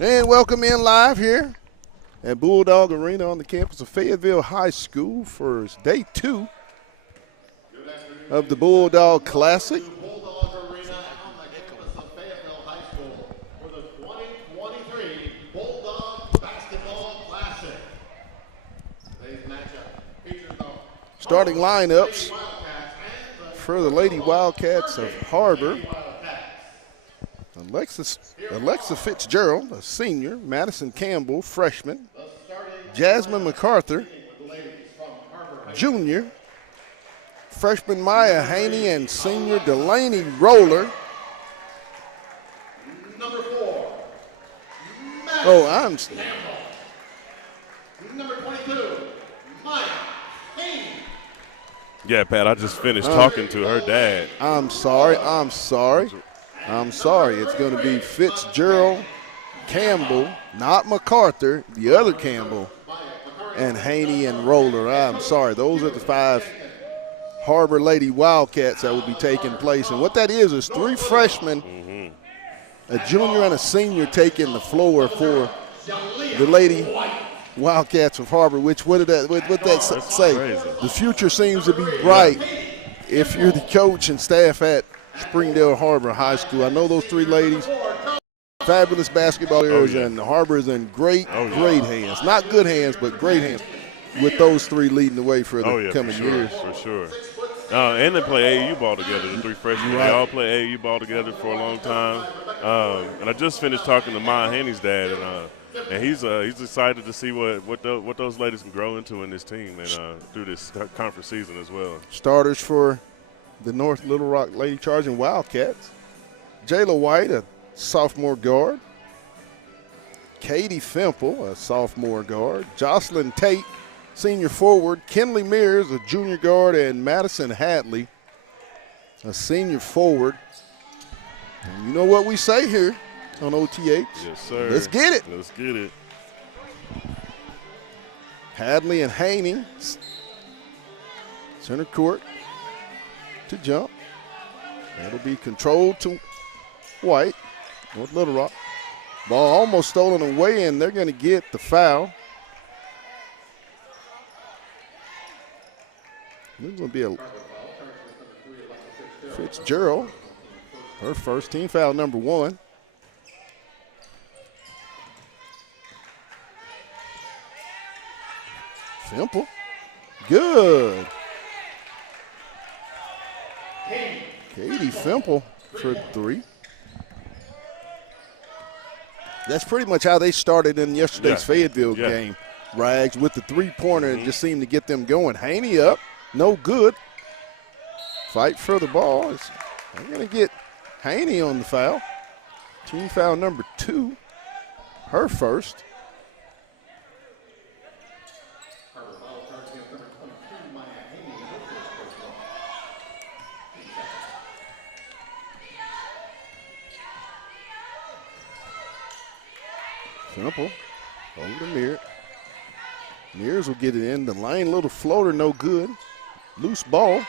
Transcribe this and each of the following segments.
And welcome in live here at Bulldog Arena on the campus of Fayetteville High School for day 2 of the Bulldog Classic. Bulldog Arena on the campus of Fayetteville High School for the 2023 Bulldog Basketball Classic. Today's matchup features the Starting lineups for the Lady Wildcats of Harbor. Alexa Fitzgerald, a senior. Madison Campbell, freshman. Jasmine MacArthur, junior. Freshman Maya Haney and senior Delaney Roller. Number 4. Oh, Number 22, Maya Haney. Yeah, Pat, I just finished talking to her dad. I'm sorry. It's going to be Fitzgerald, Campbell, not MacArthur, the other Campbell, and Haney and Roller. I'm sorry. Those are the 5 Harbor Lady Wildcats that will be taking place. And what that is 3 freshmen, a junior and a senior taking the floor for the Lady Wildcats of Harbor, which what that say? Crazy. The future seems to be bright if you're the coach and staff at Springdale Harbor High School. I know those 3 ladies, fabulous basketball players, and Harbor is in great hands. Not good hands, but great hands, with those 3 leading the way for the coming years. For sure. And they play AAU ball together, the 3 freshmen. They all play AAU ball together for a long time. And I just finished talking to Maya Haney's dad, and he's excited to see what those ladies can grow into in this team and through this conference season as well. Starters for the North Little Rock Lady Charging Wildcats. Jayla White, a sophomore guard. Katie Fimple, a sophomore guard. Jocelyn Tate, senior forward. Kinley Mears, a junior guard. And Madison Hadley, a senior forward. And you know what we say here on OTH? Yes, sir. Let's get it. Let's get it. Hadley and Haney, center court to jump. That'll be controlled to White, North Little Rock. Ball almost stolen away, and they're going to get the foul. This is going to be a Fitzgerald, her first team foul, number 1. Simple. Good. Katie Fimple for 3. That's pretty much how they started in yesterday's Fayetteville game. Rags with the 3-pointer and just seemed to get them going. Haney up, no good. Fight for the ball. They're going to get Haney on the foul. Team foul number 2, her first. Simple. Over to Mears. Mears will get it in the lane. Little floater, no good. Loose ball.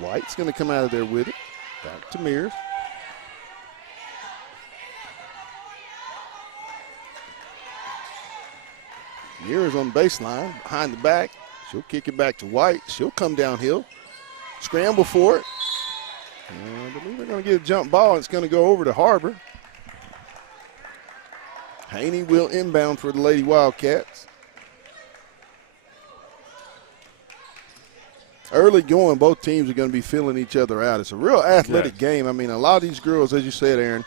White's going to come out of there with it. Back to Mears. Mears on the baseline, behind the back. She'll kick it back to White. She'll come downhill. Scramble for it. I believe they're going to get a jump ball. It's going to go over to Harbor. Haney will inbound for the Lady Wildcats. Early going, both teams are going to be feeling each other out. It's a real athletic game. I mean, a lot of these girls, as you said, Aaron,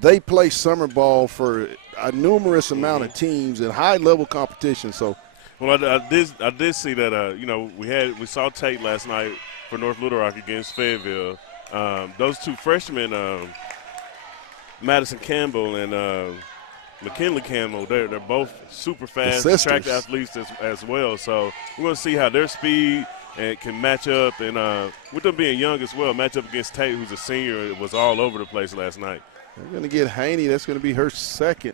they play summer ball for a numerous amount of teams in high-level competition. So, well, I did see that. We saw Tate last night for North Little Rock against Fayetteville. Those 2 freshmen, Madison Campbell and McKinley Campbell, they're both super fast track athletes as well. So we're going to see how their speed and can match up, and with them being young as well, match up against Tate, who's a senior. It was all over the place last night. They're going to get Haney. That's going to be her second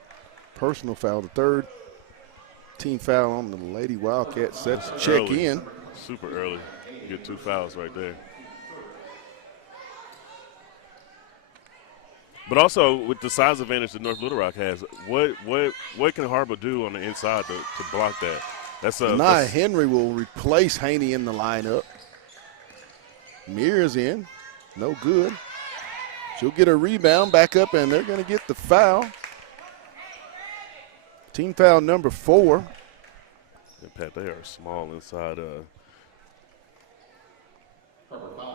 personal foul, the 3rd team foul on the Lady Wildcats. Set to check in. Super early. Get 2 fouls right there. But also with the size advantage that North Little Rock has, what can Harbor do on the inside to block that? Nia Henry will replace Haney in the lineup. Mears in, no good. She'll get a rebound back up, and they're going to get the foul. Team foul number 4. And Pat, they are small inside.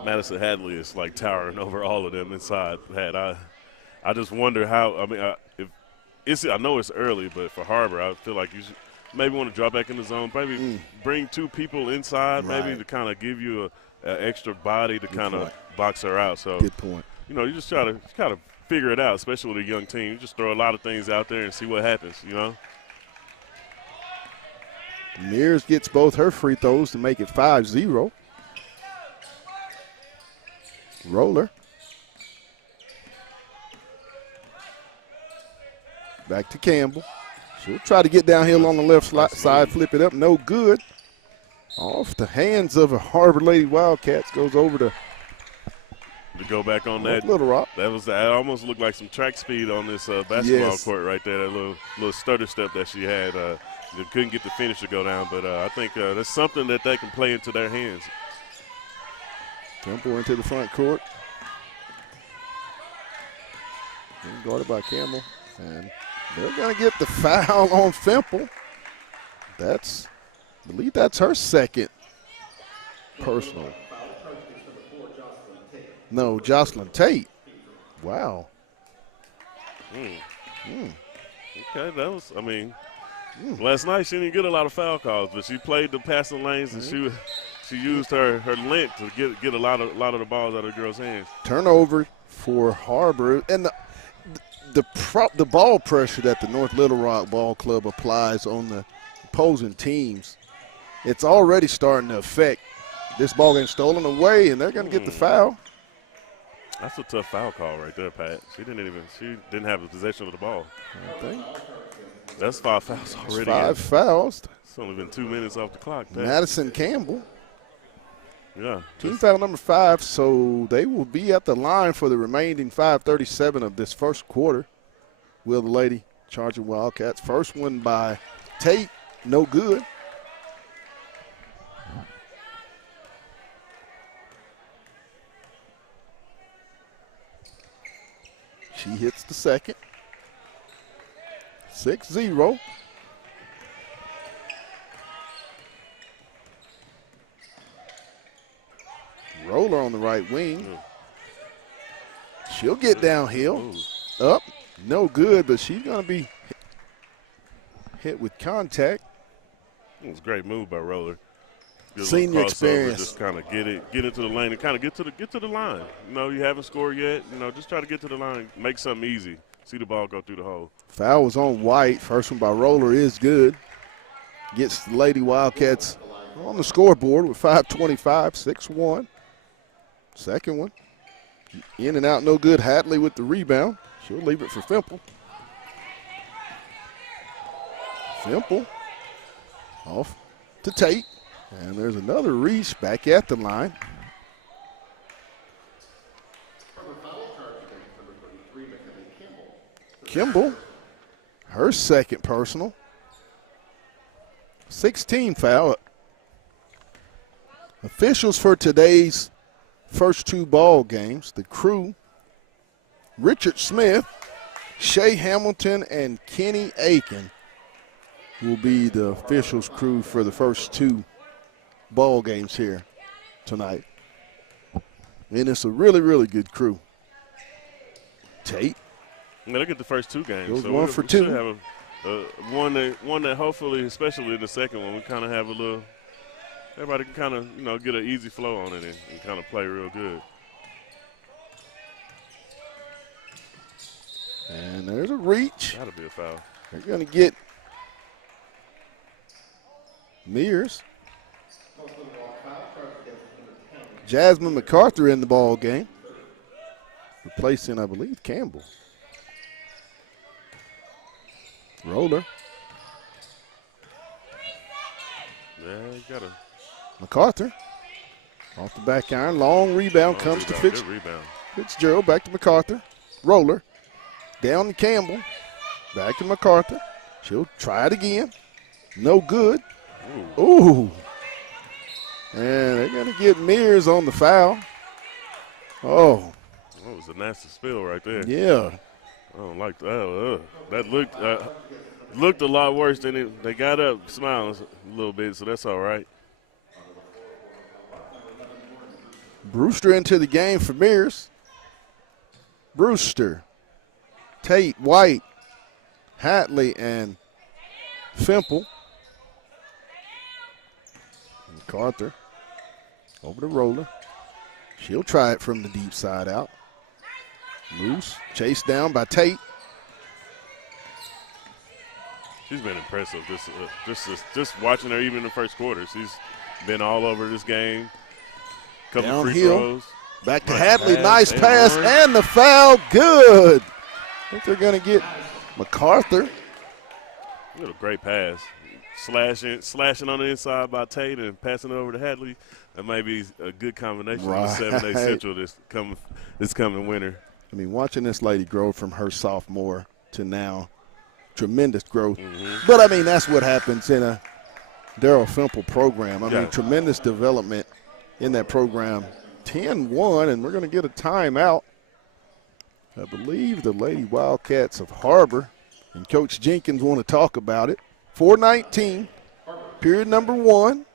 Madison Hadley is like towering over all of them inside. Pat, I just wonder how. I mean, I know it's early, but for Harbor, I feel like you should maybe want to drop back in the zone. Maybe bring 2 people inside, maybe to kind of give you an extra body to kind of box her out. So good point. You know, you just try to kind of figure it out, especially with a young team. You just throw a lot of things out there and see what happens. You know. Mears gets both her free throws to make it 5-0. Roller. Back to Campbell. She'll try to get downhill on the left side, flip it up, no good. Off the hands of a Harbor Lady Wildcats, goes over to go back on that. Little Rock. That almost looked like some track speed on this basketball court right there. That little stutter step that she had. They couldn't get the finish to go down, but I think that's something that they can play into their hands. Temple into the front court. Guarded by Campbell. And they're going to get the foul on Fimple. I believe that's her second personal. No, Jocelyn Tate. Wow. Okay, last night she didn't get a lot of foul calls, but she played the passing lanes and she used her length to get a lot of the balls out of the girls' hands. Turnover for Harbor, and the ball pressure that the North Little Rock Ball Club applies on the opposing teams, it's already starting to affect. This ball getting stolen away, and they're going to get the foul. That's a tough foul call right there, Pat. She didn't have the possession of the ball. That's 5 fouls already. 5 fouls. It's only been 2 minutes off the clock, Pat. Madison Campbell. Yeah. Team foul number 5, so they will be at the line for the remaining 5:37 of this first quarter. Will the Lady charging Wildcats. First one by Tate, no good. She hits the second. 6-0. Roller on the right wing. She'll get downhill. Up. No good, but she's going to be hit with contact. It was a great move by Roller. Senior experience. Just kind of get into the lane and kind of get to the line. You know, you haven't scored yet. You know, just try to get to the line, make something easy. See the ball go through the hole. Foul was on White. First one by Roller is good. Gets the Lady Wildcats on the scoreboard with 5:25, 6-1. Second one. In and out, no good. Hadley with the rebound. She'll leave it for Fimple. Fimple off to Tate. And there's another reach back at the line. Kimball, her second personal. 16 foul. Officials for today's first 2 ball games, the crew, Richard Smith, Shay Hamilton, and Kenny Aiken will be the officials crew for the first 2 ball games here tonight. And it's a really, really good crew. Tate. Yeah, look at the first 2 games. Goes so 1 for 2. We should have one that hopefully, especially in the second one, we kind of have a little. Everybody can kind of get an easy flow on it and kind of play real good. And there's a reach. That'll be a foul. They're going to get Mears. Jasmine MacArthur in the ball game, replacing, I believe, Campbell. Roller. Yeah, you got to. MacArthur off the back iron. Long rebound comes to Good rebound. Fitzgerald. Back to MacArthur. Roller. Down to Campbell. Back to MacArthur. She'll try it again. No good. Ooh. And they're going to get Mears on the foul. Oh. That was a nasty spill right there. Yeah. I don't like that. That looked a lot worse than it. They got up smiling a little bit, so that's all right. Brewster into the game for Mears. Brewster, Tate, White, Hatley, and Fimple. MacArthur over to Roller. She'll try it from the deep side out. Moose chased down by Tate. She's been impressive. Just watching her even in the first quarter. She's been all over this game. Couple free throws. Back to Hatley. Nice pass and the foul. Good. I think they're going to get MacArthur. What a great pass. Slashing on the inside by Tate and passing it over to Hatley. That may be a good combination of the 7A Central this coming winter. I mean, watching this lady grow from her sophomore to now, tremendous growth. But, I mean, that's what happens in a Darryl Fimple program. I mean, tremendous development in that program. 10-1, and we're going to get a timeout. I believe the Lady Wildcats of Harbor and Coach Jenkins want to talk about it. 4:19, period number 1.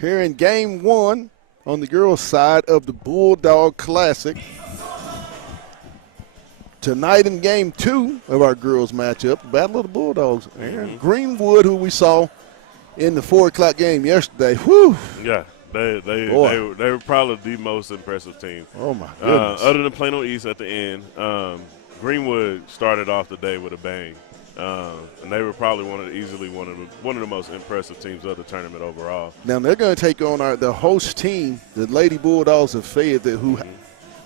Here in game 1 on the girls' side of the Bulldog Classic. Tonight in game 2 of our girls' matchup, Battle of the Bulldogs. And Greenwood, who we saw in the 4 o'clock game yesterday. Whew. Yeah, they were probably the most impressive team. Oh, my goodness. Other than Plano East at the end, Greenwood started off the day with a bang. And they were probably one of the most impressive teams of the tournament overall. Now they're going to take on the host team, the Lady Bulldogs of Fayetteville, who,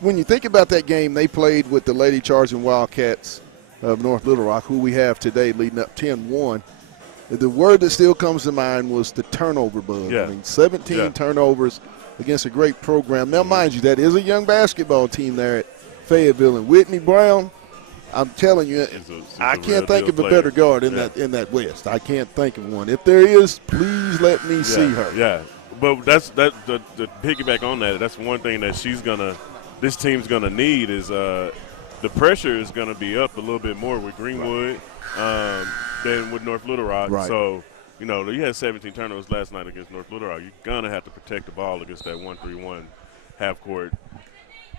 when you think about that game, they played with the Lady Charging Wildcats of North Little Rock, who we have today leading up 10-1. The word that still comes to mind was the turnover bug. Yeah. I mean, 17 turnovers against a great program. Now, mind you, that is a young basketball team there at Fayetteville. And Whitney Brown, I'm telling you, I can't think of a better guard in that West. I can't think of one. If there is, please let me see her. Yeah, but the piggyback on that. That's one thing that this team's gonna need is the pressure is gonna be up a little bit more with Greenwood than with North Little Rock. Right. So you had 17 turnovers last night against North Little Rock. You're gonna have to protect the ball against that 1-3-1 half court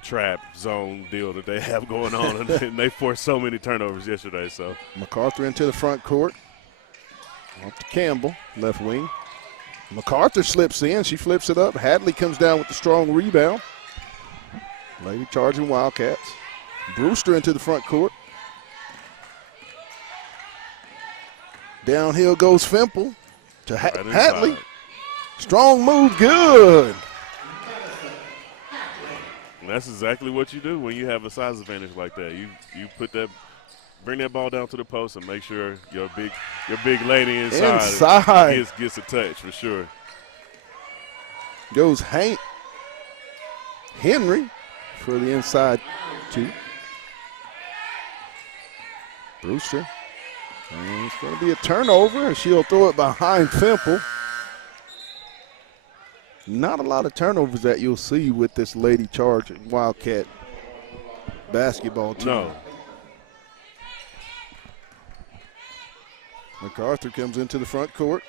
trap zone deal that they have going on, and they forced so many turnovers yesterday. So MacArthur into the front court. Off to Campbell, left wing. MacArthur slips in. She flips it up. Hadley comes down with the strong rebound. Lady Charging Wildcats. Brewster into the front court. Downhill goes Fimple to Hadley. Strong move, good. And that's exactly what you do when you have a size advantage like that. You bring that ball down to the post and make sure your big lady inside gets a touch for sure. Goes Henry for the inside 2. Brewster. And it's going to be a turnover, and she'll throw it behind Fimple. Not a lot of turnovers that you'll see with this Lady Charge Wildcat basketball team. No. MacArthur comes into the front court.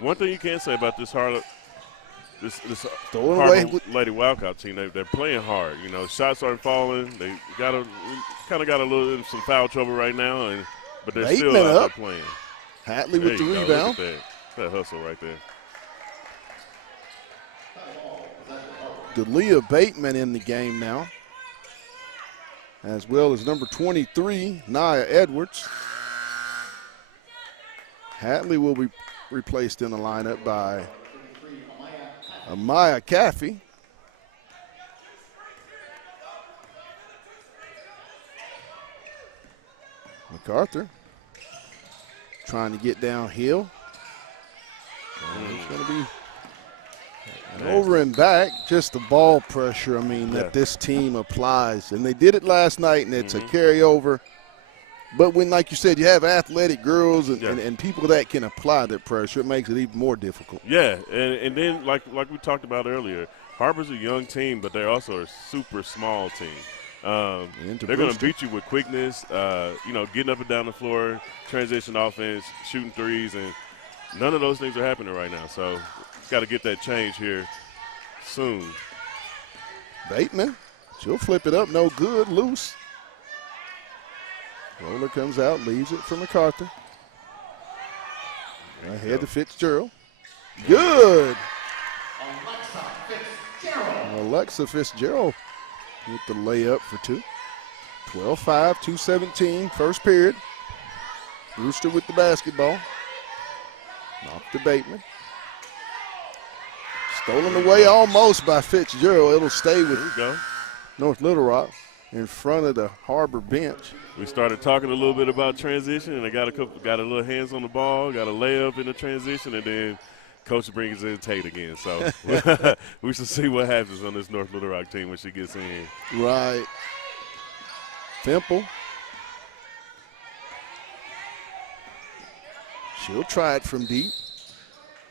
One thing you can say about this Lady Wildcat team, they're playing hard. Shots aren't falling. They got a little some foul trouble right now, but they're still out there playing. Hatley with the rebound. Look at that hustle right there. Delia Bateman in the game now, as well as number 23, Nia Edwards. Hatley will be replaced in the lineup by Amaya Caffey. MacArthur trying to get downhill. It's going to be Over and back, just the ball pressure, I mean, that this team applies. And they did it last night, and it's a carryover. But when, like you said, you have athletic girls and people that can apply that pressure, it makes it even more difficult. Yeah, and then like we talked about earlier, Harbor's a young team, but they're also a super small team. They're going to beat you with quickness, getting up and down the floor, transition offense, shooting threes, and none of those things are happening right now. So got to get that change here soon. Bateman, she'll flip it up, no good, loose. Roller comes out, leaves it for MacArthur. Ahead to Fitzgerald. Good. Alexa Fitzgerald with the layup for two. 12-5, 2:17, first period. Brewster with the basketball. Off to Bateman. Stolen away almost by Fitzgerald. It'll stay with North Little Rock in front of the Harbor bench. We started talking a little bit about transition, and I got a little hands on the ball, got a layup in the transition, and then Coach brings in Tate again. So we should see what happens on this North Little Rock team when she gets in. Right. Fimple. She'll try it from deep.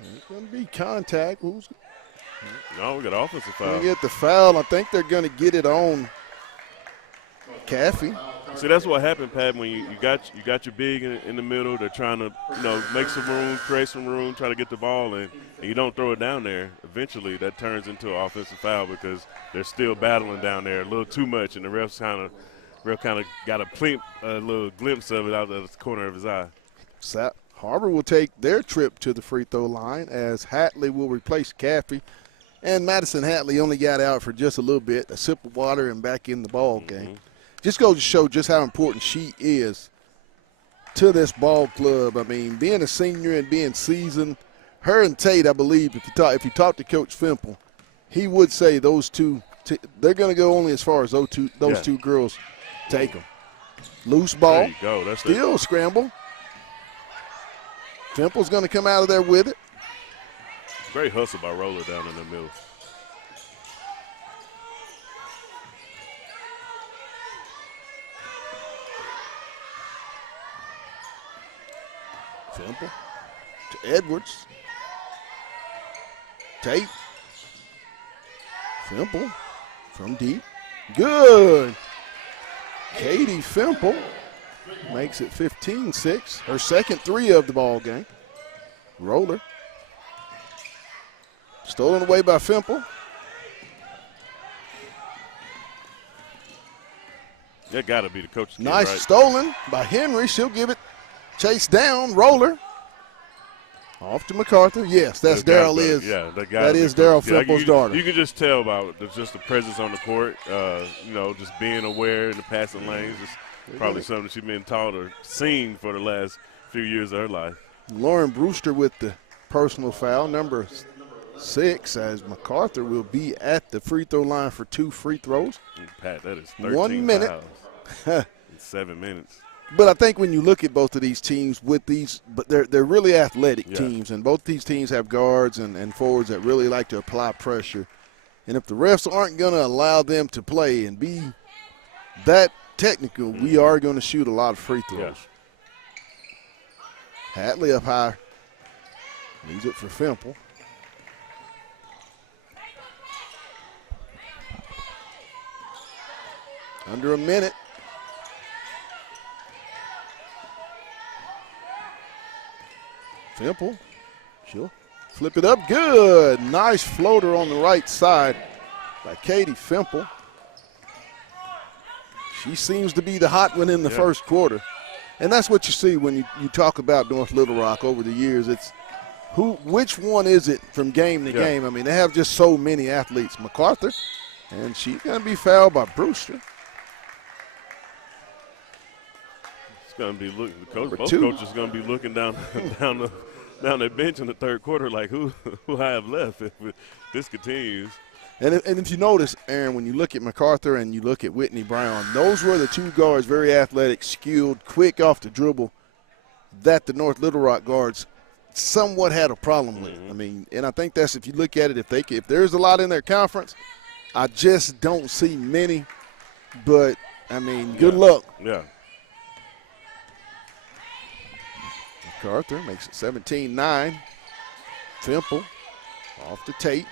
It's going to be contact. No, we got offensive foul. Going to get the foul. I think they're going to get it on Caffey. See, that's what happened, Pat, when you got your big in the middle. They're trying to, make some room, create some room, try to get the ball in, and you don't throw it down there. Eventually, that turns into an offensive foul because they're still battling down there a little too much, and the refs kind of got a little glimpse of it out of the corner of his eye. Harbor will take their trip to the free throw line as Hatley will replace Caffey. And Madison Hatley only got out for just a little bit, a sip of water, and back in the ball game. Just goes to show just how important she is to this ball club. I mean, being a senior and being seasoned, her and Tate, I believe, if you talk to Coach Fimple, he would say those two, they're going to go only as far as those two girls take them. Loose ball. There you go. That's still scramble. Fimple's going to come out of there with it. Great hustle by Roller down in the middle. Fimple to Edwards. Tate. Fimple from deep. Good. Katie Fimple makes it 15-6. Her second three of the ball game. Roller. Stolen away by Fimple. That got to be the coach's kid, nice right? Stolen by Henry. She'll give it. Chase down. Roller. Off to MacArthur. Yes, that's Daryl Liz. Yeah, that is Daryl Fimple's daughter. You can just tell about just the presence on the court. Just being aware in the passing lanes. It's probably something she's been taught or seen for the last few years of her life. Lauren Brewster with the personal foul, number 6, as MacArthur will be at the free throw line for 2 free throws. Pat, that is 13 1 minute. fouls in 7 minutes. But I think when you look at both of these teams but they're really athletic teams, and both these teams have guards and forwards that really like to apply pressure. And if the refs aren't going to allow them to play and be that technical, we are going to shoot a lot of free throws. Yeah. Hatley up high. Leaves it for Fimple. Under a minute. Fimple, she'll flip it up. Good. Nice floater on the right side by Katie Fimple. She seems to be the hot one in the first quarter. And that's what you see when you talk about North Little Rock over the years. It's which one is it from game to game? I mean, they have just so many athletes. MacArthur, and she's going to be fouled by Brewster. It's going to be both coaches going to be looking down the bench in the third quarter like, who I have left if this continues. And if you notice, Aaron, when you look at MacArthur and you look at Whitney Brown, those were the two guards, very athletic, skilled, quick off the dribble, that the North Little Rock guards somewhat had a problem with. I mean, and I think that's, if you look at it, if there's a lot in their conference, I just don't see many. But, I mean, good luck. Yeah. MacArthur makes it 17-9. Temple off to Tate.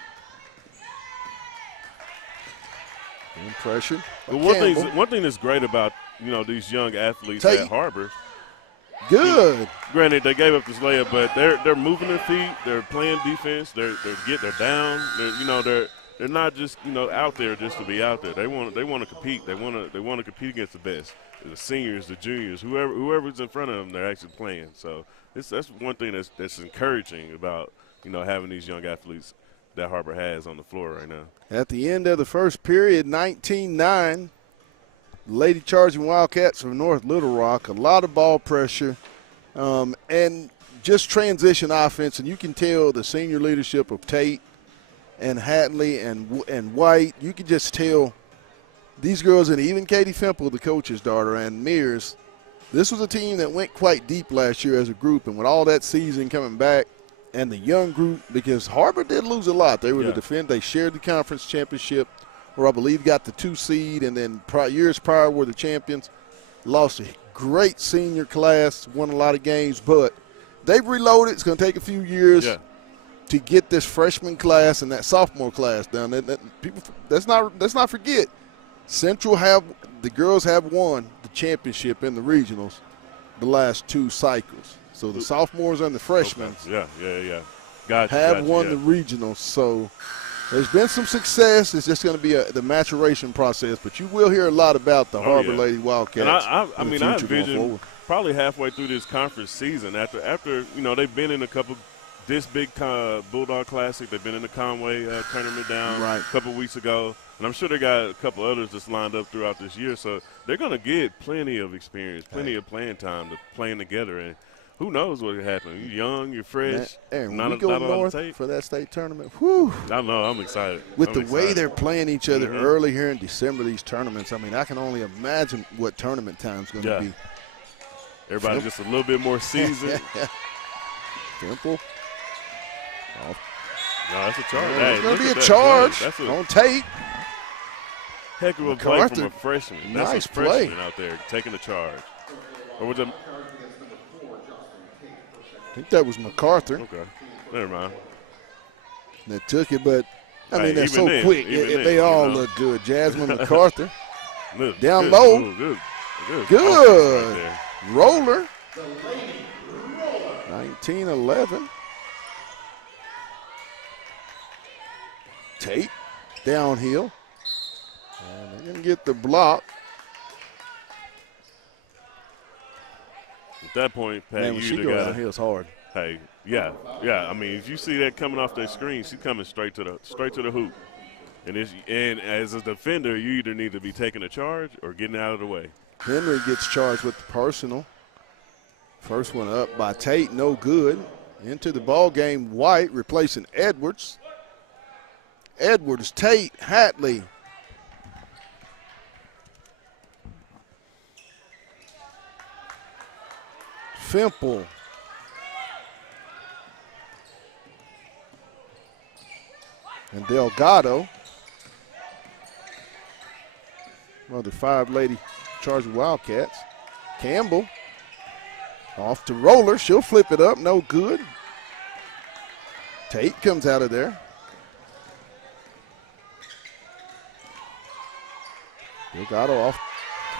In pressure. Well, one thing that's great about, these young athletes Tate. at Harbor. Good. Granted, they gave up this layup, but they're moving their feet. They're playing defense. They're down. They're not just out there just to be out there. They want to compete. They want to compete against the best. The seniors, the juniors, whoever's in front of them, they're actually playing. So that's one thing that's encouraging about having these young athletes that Harbor has on the floor right now. At the end of the first period, 19-9. Lady Charging Wildcats from North Little Rock. A lot of ball pressure and just transition offense. And you can tell the senior leadership of Tate and Hatley and White, you can just tell these girls, and even Katie Fimple, the coach's daughter, and Mears, this was a team that went quite deep last year as a group. And with all that season coming back and the young group, because Harbor did lose a lot. They were the defend. They shared the conference championship, or I believe got the 2 seed, and then years prior were the champions. Lost a great senior class, won a lot of games, but they've reloaded. It's going to take a few years to get this freshman class and that sophomore class done. Let's not forget, the girls have won the championship in the regionals the last 2 cycles. So the sophomores and the freshmen have won the regionals. So there's been some success. It's just going to be the maturation process. But you will hear a lot about the Harbor Lady Wildcats. And I envision probably halfway through this conference season, after they've been in a couple this big Bulldog Classic. They've been in the Conway tournament down a couple weeks ago. And I'm sure they got a couple others that's lined up throughout this year. So they're going to get plenty of experience, plenty of playing time to playing together. And who knows what could happen. You're young, you're fresh. Aaron, when we go north for that state tournament, whew. I know, I'm excited. With the way they're playing each other early here in December, these tournaments, I mean, I can only imagine what tournament time's going to be. Everybody just a little bit more seasoned. Temple. No, that's a charge. It's going to be a charge on Tate. Heck of a play from a freshman. That's nice a freshman play out there taking the charge. Or was it? I think that was MacArthur. Okay, never mind. That took it, but I mean, that's so quick. They all look good. Jasmine MacArthur down low. Good. Right Roller. 19-11. Tate downhill. And they're going to get the block. At that point, Pat, Man, when she goes downhill, it's hard. Hey, yeah. I mean, if you see that coming off their screen, she's coming straight to the hoop. And as a defender, you either need to be taking a charge or getting out of the way. Henry gets charged with the personal. First one up by Tate, no good. Into the ball game, White replacing Edwards. Edwards, Tate, Hatley. Fimple. And Delgado. Well, the 5-lady Charging Wildcats. Campbell. Off to Roller. She'll flip it up. No good. Tate comes out of there. Delgado off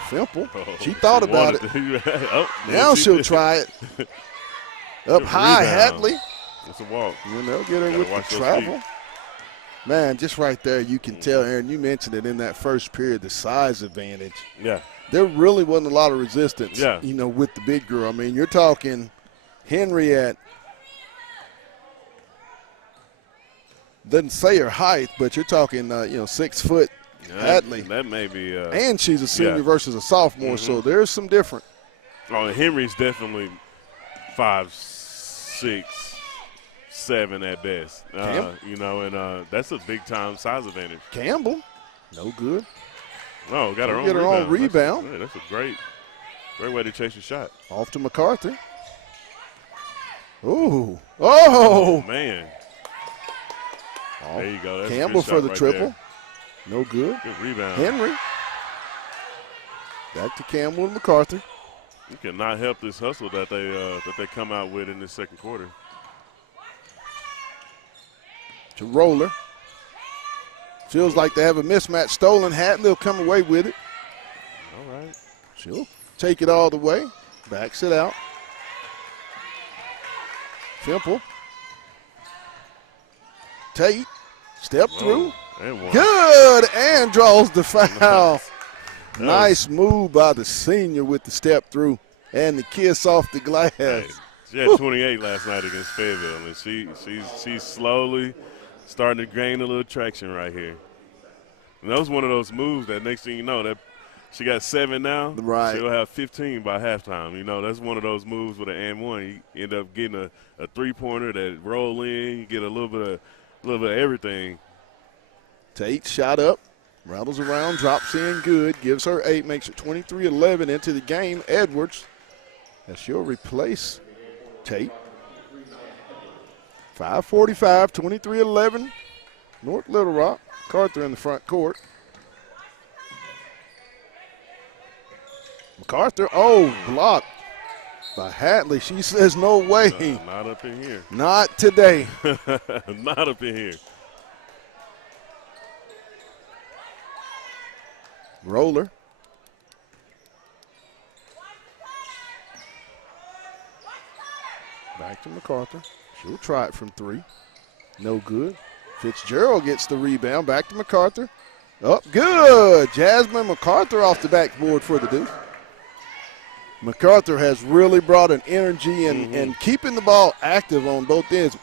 Fimple. She thought about it. Now she'll try it. Up high, Hatley. It's a walk. And they'll get her with the travel. Man, just right there, you can tell, Aaron, you mentioned it in that first period, the size advantage. Yeah. There really wasn't a lot of resistance, with the big girl. I mean, you're talking Henry doesn't say her height, but you're talking, 6 foot Hatley. That may be. And she's a senior versus a sophomore, so there's some different. Oh, Henry's definitely 5'6", 7 at best. And that's a big time size advantage. Campbell, no good. Oh, got her own rebound. That's a great way to chase your shot. Off to MacArthur. Ooh. Oh, Oh. man. There you go. That's a Campbell good for shot the right triple. there. No good. Good rebound. Henry. Back to Campbell and MacArthur. You cannot help this hustle that they come out with in this second quarter. To Roller. Feels like they have a mismatch. Stolen. Hatley will come away with it. All right. She'll take it all the way. Backs it out. Fimple. Tate. Step through. And one. Good. And draws the foul. Nice. Nice move by the senior with the step through and the kiss off the glass. Hey, she had 28 last night against Fayetteville, and she's slowly starting to gain a little traction right here. And that was one of those moves that next thing you know, that she got 7 now. Right. She'll have 15 by halftime. You know, that's one of those moves with an and one. You end up getting a three-pointer that roll in. You get a little bit of everything. Tate shot up, rattles around, drops in good, gives her 8, makes it 23-11 into the game. Edwards, as she'll replace Tate. 5:45, 23-11, North Little Rock. MacArthur in the front court. MacArthur, blocked by Hatley. She says no way. Not up in here. Not today. Not up in here. Roller. Back to MacArthur. She'll try it from 3. No good. Fitzgerald gets the rebound. Back to MacArthur. Up good. Jasmine MacArthur off the backboard for the Duke. MacArthur has really brought an energy and keeping the ball active on both ends.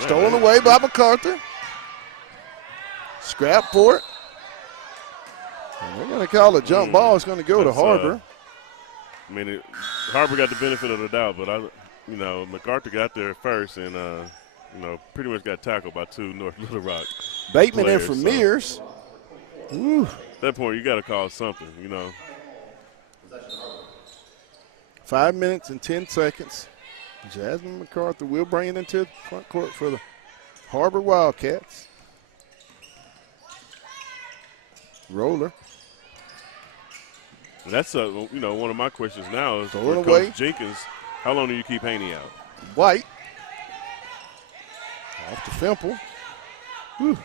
Stolen away by MacArthur. Scrap for it. And they're going to call a jump ball. It's going to go to Harbor. Harbor got the benefit of the doubt, but MacArthur got there first and pretty much got tackled by 2 North Little Rock Bateman players, in for Mears. Woo. At that point, you got to call something, 5 minutes and 10 seconds. Jasmine MacArthur will bring it into the front court for the Harbor Wildcats. Roller. That's one of my questions now is Throw it for away. Coach Jenkins, how long do you keep Haney out? White. Off to Fimple. Whew.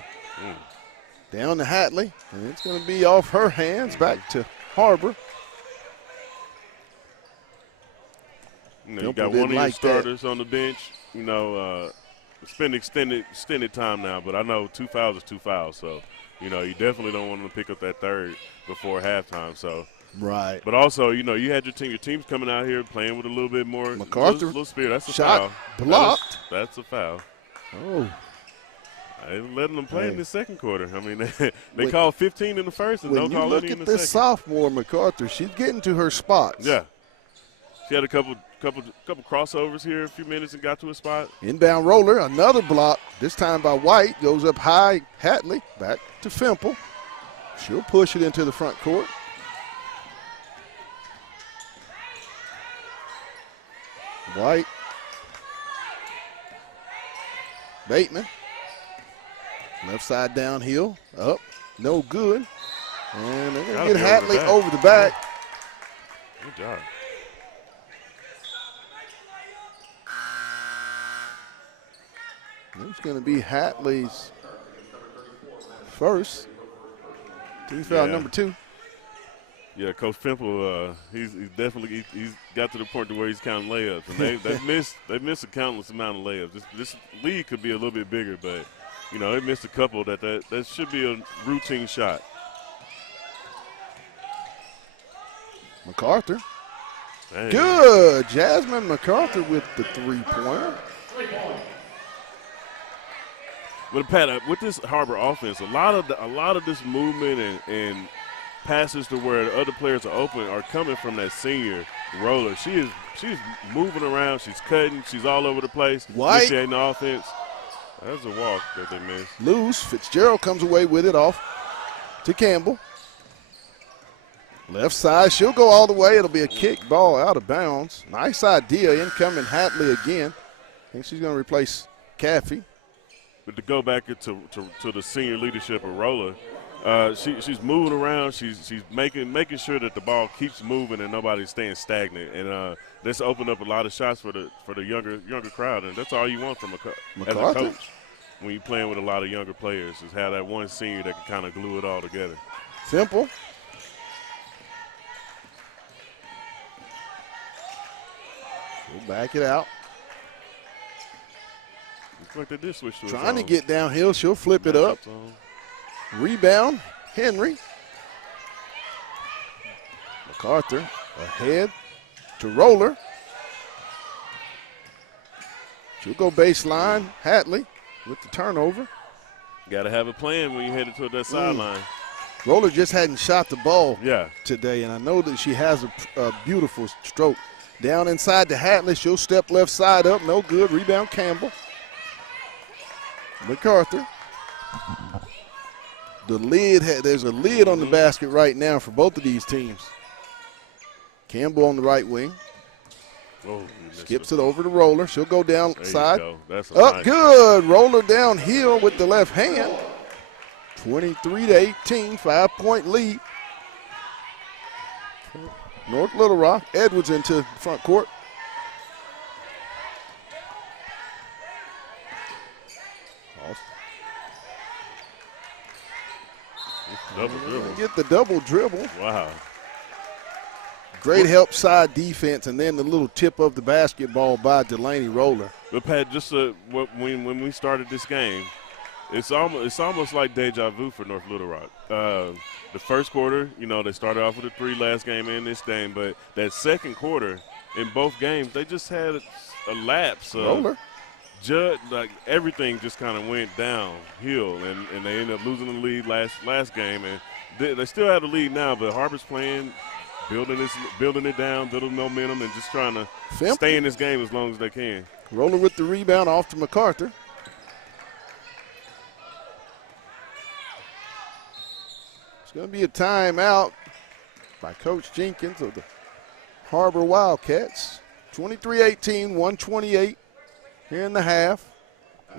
Down to Hatley. And it's going to be off her hands. Back to Harbor. You got one of your starters on the bench. It's been extended time now, but I know 2 fouls is 2 fouls. So, you definitely don't want them to pick up that third before halftime. So, right. But also, you had your team's coming out here playing with a little bit more MacArthur little spirit. That's a shot foul. blocked. That's a foul. Oh. I ain't letting them play in the second quarter. They called 15 in the first and don't call any in the second. When you look at this sophomore MacArthur, she's getting to her spots. Yeah. She had a couple crossovers here a few minutes and got to a spot. Inbound Roller, another block, this time by White, goes up high. Hatley, back to Fimple. She'll push it into the front court. White. Bateman. Left side downhill, up, no good. And they're going to get Hatley over the back. Good job. It's going to be Hatley's first. Team foul number 2. Yeah, Coach Fimple, he's definitely got to the point to where he's counting layups, and they missed a countless amount of layups. This league could be a little bit bigger, but they missed a couple that should be a routine shot. MacArthur. Dang. Good. Jasmine MacArthur with the 3-pointer. But Pat, with this Harbor offense, a lot of this movement and passes to where the other players are open are coming from that senior Roller. She's moving around, she's cutting, she's all over the place, initiating the offense. That's a walk that they missed. Loose. Fitzgerald comes away with it off to Campbell. Left side, she'll go all the way. It'll be a kick ball out of bounds. Nice idea, incoming Hatley again. I think she's going to replace Caffey. But to go back to the senior leadership of Roller, she's moving around. She's making sure that the ball keeps moving and nobody's staying stagnant. And this opened up a lot of shots for the younger crowd. And that's all you want from as a coach when you're playing with a lot of younger players, is have that one senior that can kind of glue it all together. Simple. We'll back it out. Looks like they did switch to Trying to get downhill. She'll flip it up. Rebound, Henry. MacArthur ahead to Roller. She'll go baseline. Hatley with the turnover. Got to have a plan when you're headed toward that sideline. Roller just hadn't shot the ball Yeah. today, and I know that she has a beautiful stroke. Down inside to Hatley. She'll step left side up. No good. Rebound, Campbell. MacArthur. There's a lid on the basket right now for both of these teams. Campbell on the right wing. Oh, Skips it over to Roller. She'll go down there side. You go. That's a Up nice. good. Roller downhill with the left hand. 23-18, 5-point lead. North Little Rock. Edwards into front court. Double dribble. Get the double dribble. Wow. Great help side defense, and then the little tip of the basketball by Delaney Roller. But Pat, just when we started this game, it's almost like deja vu for North Little Rock. The first quarter, they started off with a 3 last game and this game, but that second quarter in both games, they just had a lapse. Roller. Like everything just kind of went downhill, and they ended up losing the lead last game, and they still have the lead now. But Harbor's playing, building it down, building momentum, and just trying to stay in this game as long as they can. Roller with the rebound off to MacArthur. It's going to be a timeout by Coach Jenkins of the Harbor Wildcats. 23-18, 128 here in the half.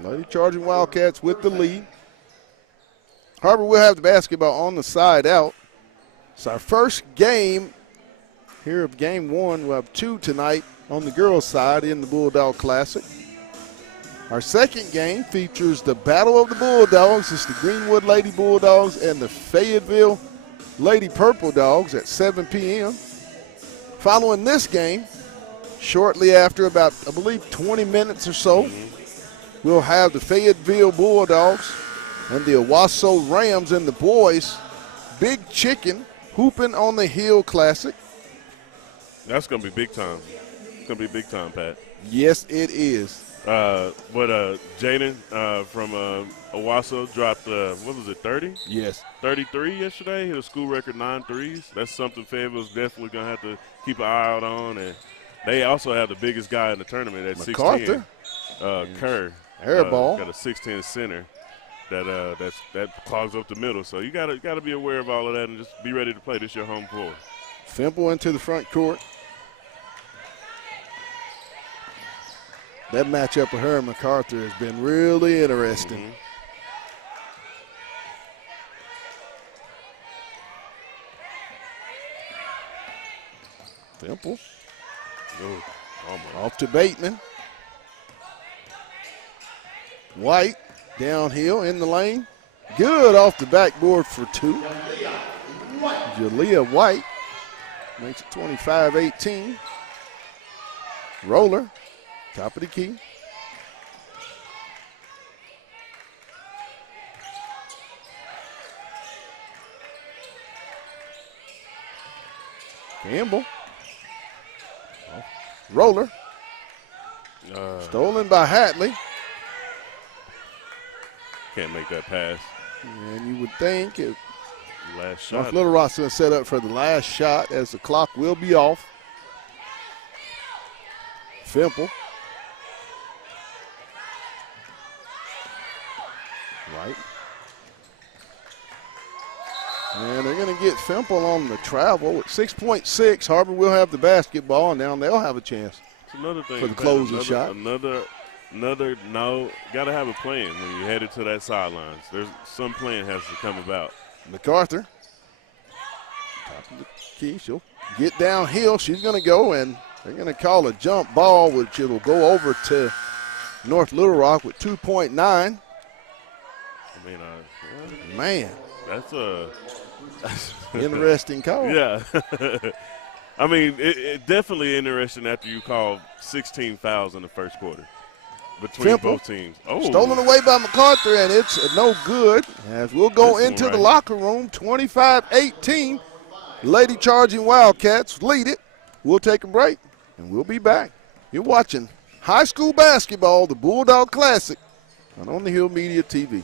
Lady Charging Wildcats with the lead. Harbor will have the basketball on the side out. It's our first game here of game one. We'll have 2 tonight on the girls' side in the Bulldog Classic. Our second game features the Battle of the Bulldogs. It's the Greenwood Lady Bulldogs and the Fayetteville Lady Purple Dogs at 7 p.m. Following this game, shortly after about, I believe, 20 minutes or so, we'll have the Fayetteville Bulldogs and the Owasso Rams and the boys. Big Chicken hooping on the Hill Classic. That's going to be big time. It's going to be big time, Pat. Yes, it is. Jaden from Owasso dropped, 30? Yes. 33 yesterday. Hit a school record 9 threes. That's something Fayetteville's definitely going to have to keep an eye out on. And they also have the biggest guy in the tournament at 6'10". Kerr. Airball. Got a 6'10" center that clogs up the middle. So you gotta be aware of all of that and just be ready to play. This your home floor. Fimple into the front court. That matchup with her and MacArthur has been really interesting. Fimple. Off to Bateman. White downhill in the lane. Good off the backboard for 2. Jalea White makes it 25-18. Roller, top of the key. Campbell. Roller. Stolen by Hatley. Can't make that pass. And you would think it, Last shot. North Little Rock's going to set up for the last shot as the clock will be off. Fimple. Right. And they're going to get Fimple on the travel. At 6.6, Harbor will have the basketball, and now they'll have a chance It's another thing for the closing shot. Another, no, got to have a plan when you're headed to that sidelines. There's some plan has to come about. MacArthur, top of the key. She'll get downhill. She's going to go, and they're going to call a jump ball, which it'll go over to North Little Rock with 2.9. I mean, Man, that's a interesting call. yeah. I mean, it definitely interesting after you call 16 fouls in the first quarter between Fimple, both teams. Oh, stolen away by MacArthur, and it's no good. As we'll go This into one the right locker room, 25-18. Lady Charging Wildcats lead it. We'll take a break, and we'll be back. You're watching high school basketball, the Bulldog Classic, on the Hill Media TV.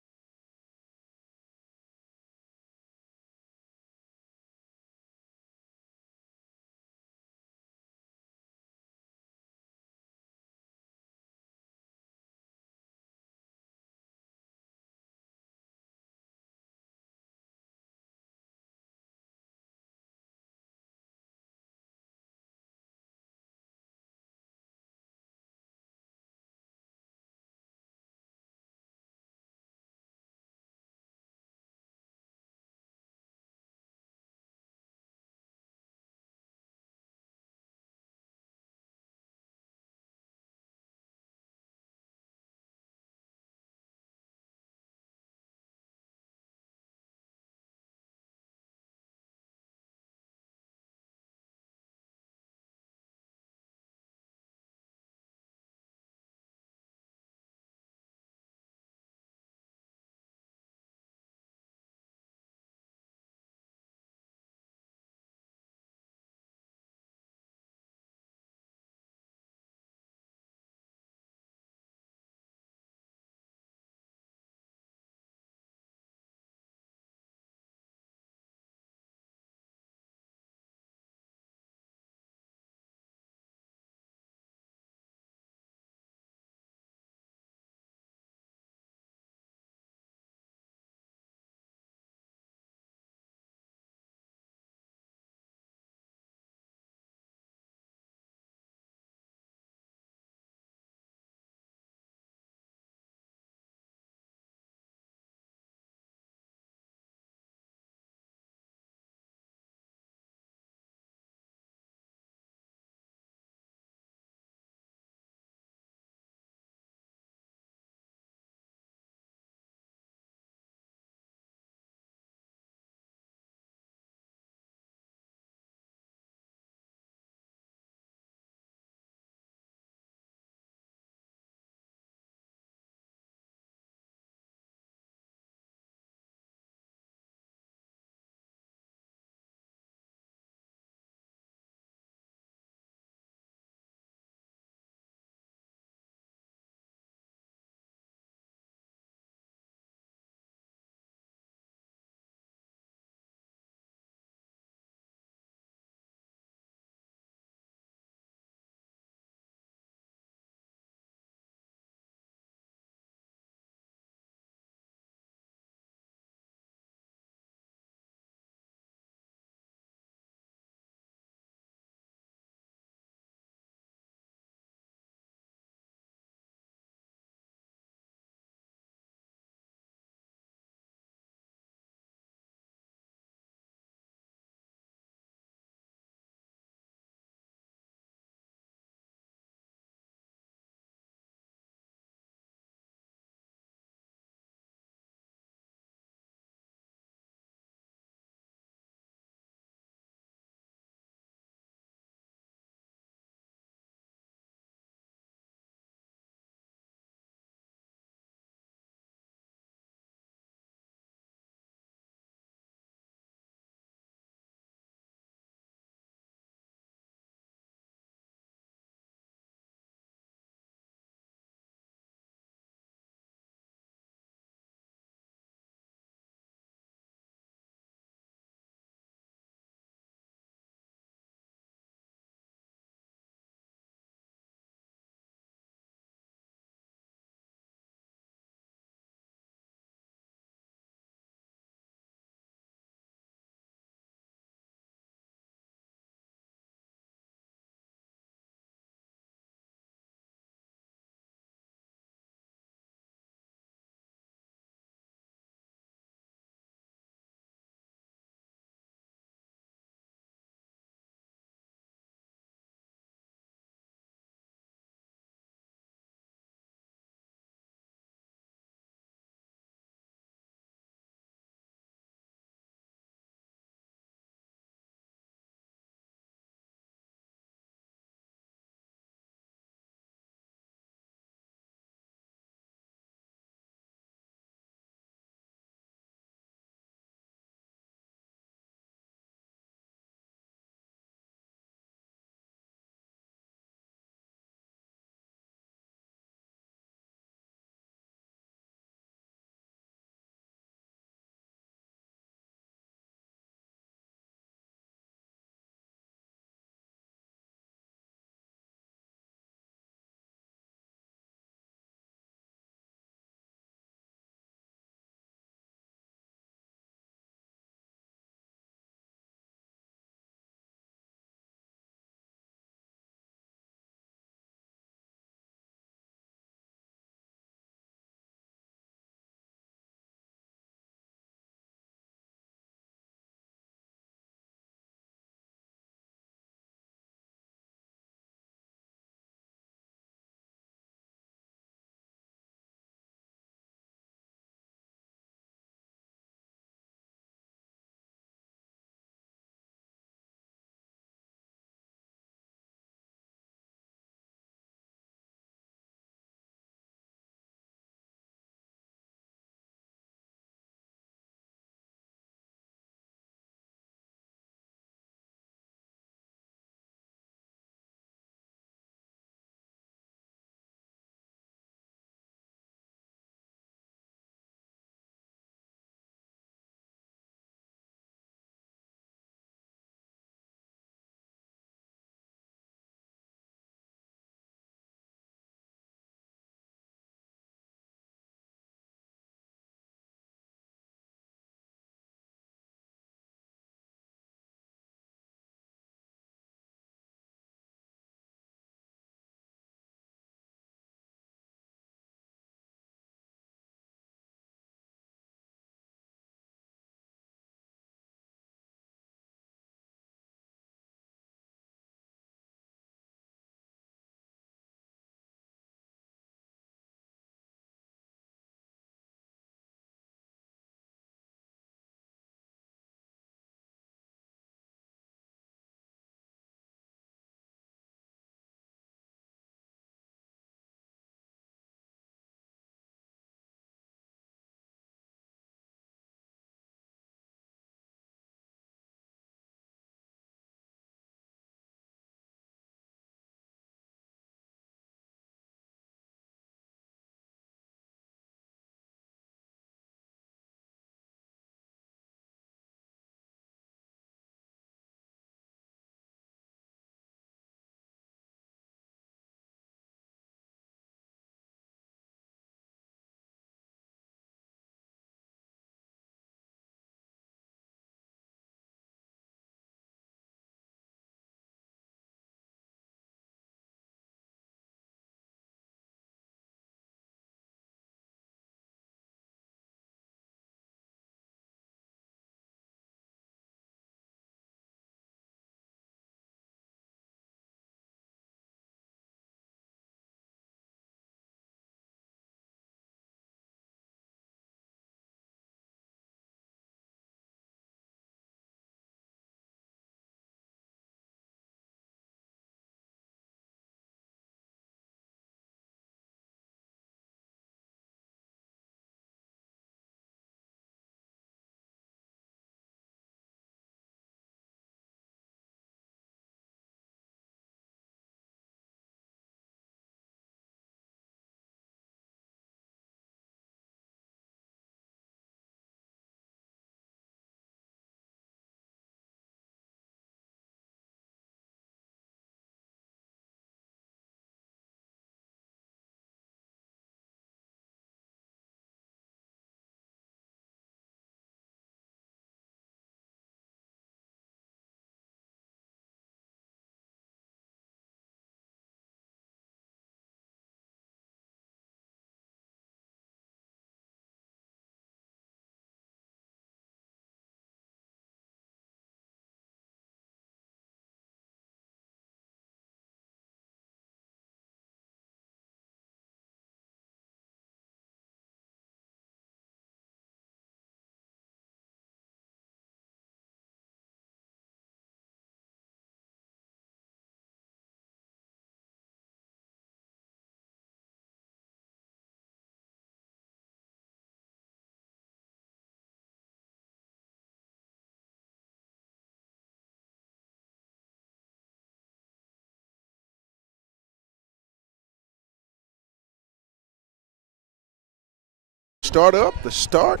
Start up the start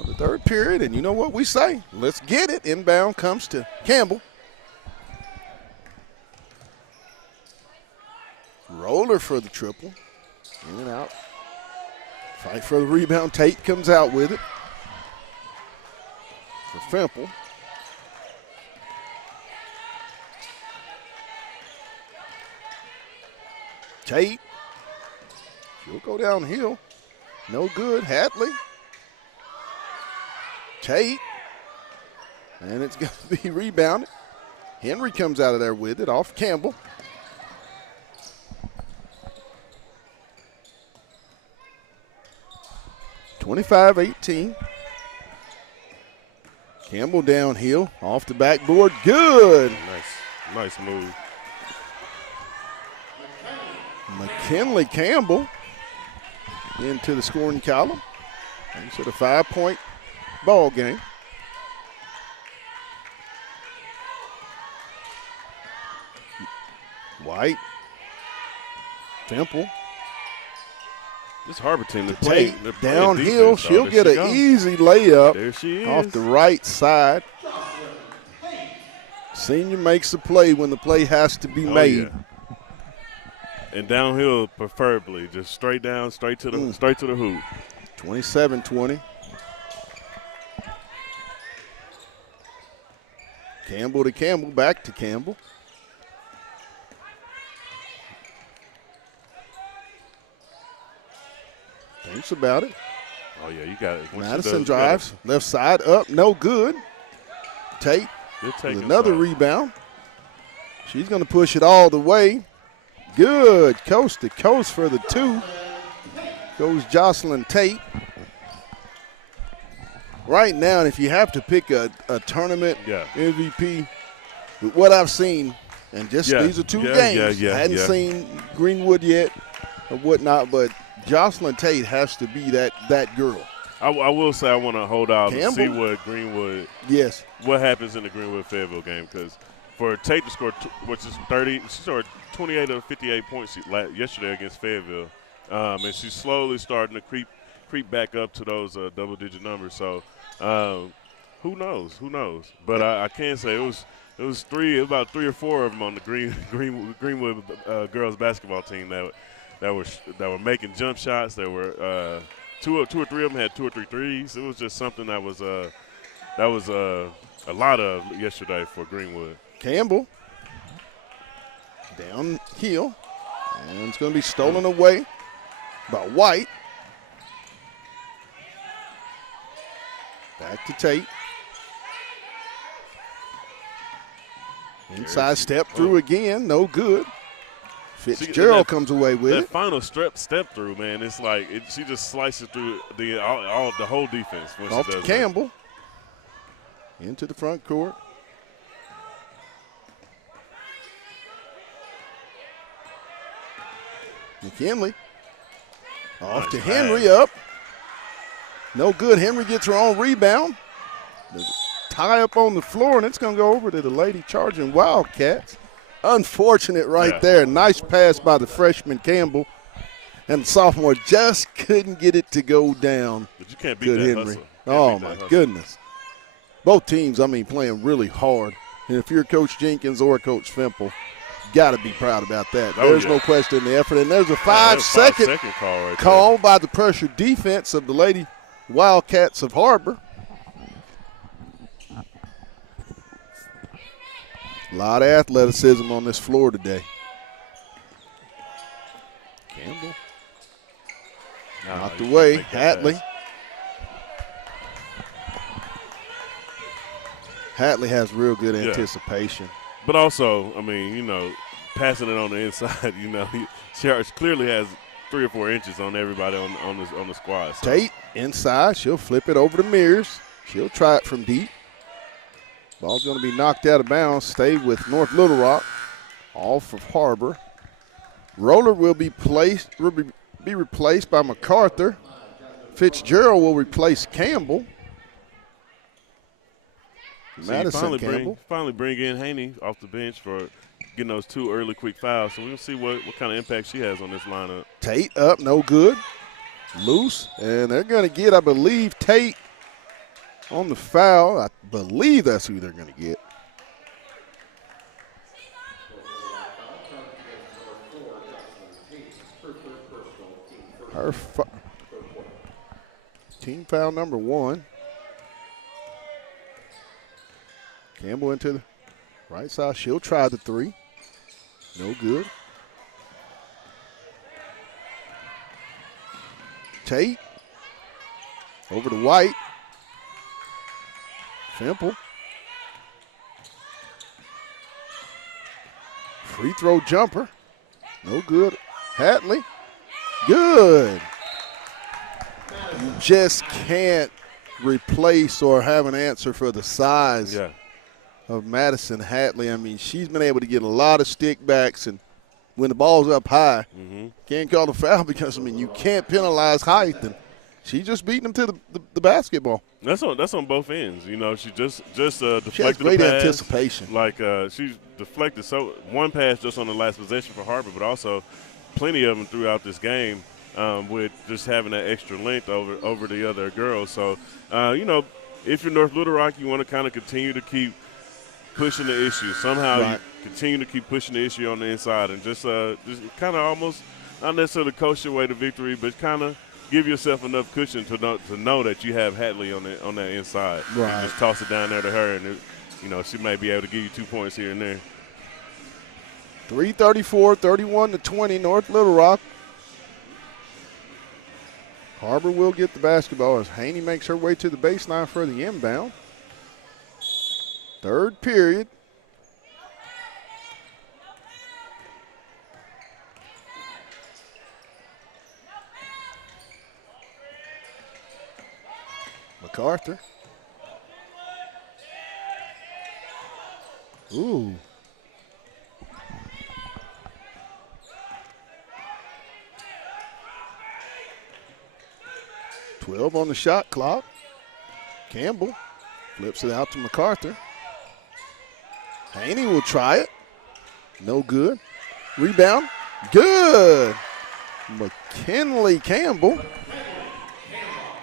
of the third period, and you know what we say? Let's get it. Inbound comes to Campbell. Roller for the triple. In and out. Fight for the rebound. Tate comes out with it. For Femple. Tate. She'll go downhill. No good. Hatley. Tate. And it's going to be rebounded. Henry comes out of there with it off Campbell. (25-18). Campbell downhill off the backboard. Good. Nice move. McKinley Campbell into the scoring column. It's at a 5-point ball game. White. Temple. This Harbor team is Tate playing downhill. defense, She'll get an easy layup. There she is. Off the right side. Senior makes the play when the play has to be made. Yeah. And downhill preferably, just straight down, straight to the hoop. 27-20. Campbell to Campbell, back to Campbell. Thinks about it. Oh, yeah, you got it. Madison drives, left side up, no good. Tate with another rebound. She's going to push it all the way. Good, coast to coast for the two. Goes Jocelyn Tate. Right now, if you have to pick a tournament MVP, with what I've seen, and just these are two games. I hadn't seen Greenwood yet or whatnot, but Jocelyn Tate has to be that girl. I will say I want to hold out Campbell? and see what Greenwood what happens in the Greenwood-Fayetteville game, because for Tate to score, which is 30, she scored 28 of 58 points yesterday against Fayetteville, and she's slowly starting to creep back up to those double-digit numbers. So who knows? But I can say it was about three or four of them on the Greenwood girls basketball team that were making jump shots. That were two or three of them had 2 or 3 threes. It was just something that was a lot of yesterday for Greenwood. Campbell downhill, and it's going to be stolen away by White. Back to Tate. Inside step through again, no good. Fitzgerald comes away with it. That final step through, man, it's like she just slices through the whole defense when Off she does to Campbell. Into the front court. McKinley. Off to Henry up. No good. Henry gets her own rebound. Tie up on the floor, and it's going to go over to the lady charging Wildcats. Unfortunate there. Nice pass by the freshman Campbell. And the sophomore just couldn't get it to go down. But you can't beat that Henry. hustle. Oh, my goodness. Both teams, playing really hard. And if you're Coach Jenkins or Coach Femple, got to be proud about that. There's no question in the effort. And there's a 5-second call by the pressure defense of the Lady Wildcats of Harbor. A lot of athleticism on this floor today. Campbell. Knocked away. Hatley. Hatley has real good anticipation. But also, passing it on the inside, she clearly has 3 or 4 inches on everybody on the squad. So. Tate inside. She'll flip it over to Mears. She'll try it from deep. Ball's going to be knocked out of bounds. Stay with North Little Rock. Off of Harbor. Roller will be replaced by MacArthur. Fitzgerald will replace Campbell. Madison Campbell. Finally bring in Haney off the bench for getting those 2 early quick fouls. So we'll see what kind of impact she has on this lineup. Tate up, no good. Loose, and they're going to get, I believe, Tate on the foul. I believe that's who they're going to get. Her team foul number 1. Campbell into the right side. She'll try the 3. No good. Tate over to White. Fimple. Free throw jumper. No good. Hatley. Good. You just can't replace or have an answer for the size of Madison Hatley. I mean, she's been able to get a lot of stick backs, and when the ball's up high, can't call the foul because, I mean, you can't penalize height. And she's just beating them to the basketball. That's on both ends. You know, she just deflected she has great the pass. anticipation. Like she deflected one pass just on the last possession for Harbor, but also plenty of them throughout this game with just having that extra length over the other girls. So, you know, if you're North Little Rock, you want to kind of continue to keep pushing the issue. Somehow you continue to keep pushing the issue on the inside and just kind of almost not necessarily coast your way to victory, but kind of give yourself enough cushion to know that you have Hatley on that inside. Right. Just toss it down there to her, and you know she may be able to give you 2 points here and there. 3:34, 31-20, North Little Rock. Harbor will get the basketball as Haney makes her way to the baseline for the inbound. Third period. MacArthur. Ooh. .12 on the shot clock. Campbell flips it out to MacArthur. Haney will try it. No good. Rebound. Good. McKinley Campbell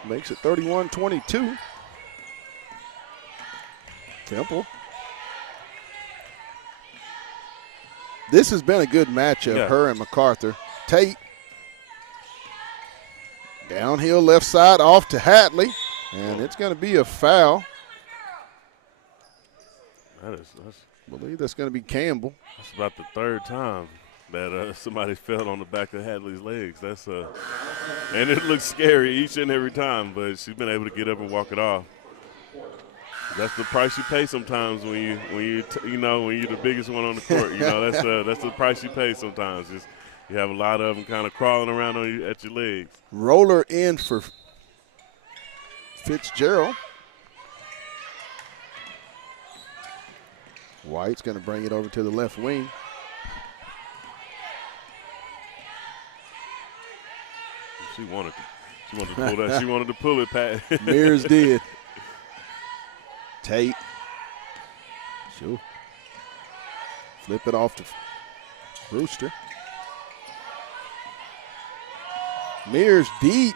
makes it 31-22. Temple. This has been a good matchup, her and MacArthur. Tate. Downhill left side off to Hatley. And it's going to be a foul. I believe that's going to be Campbell. That's about the third time that somebody fell on the back of Hatley's legs. That's and it looks scary each and every time, but she's been able to get up and walk it off. That's the price you pay sometimes when you're the biggest one on the court. You know, that's the price you pay sometimes. You have a lot of them kind of crawling around on you at your legs. Roller in for Fitzgerald. White's going to bring it over to the left wing. She wanted to pull that. She wanted to pull it, Pat. Mears did. Tate. She'll flip it off to Brewster. Mears deep.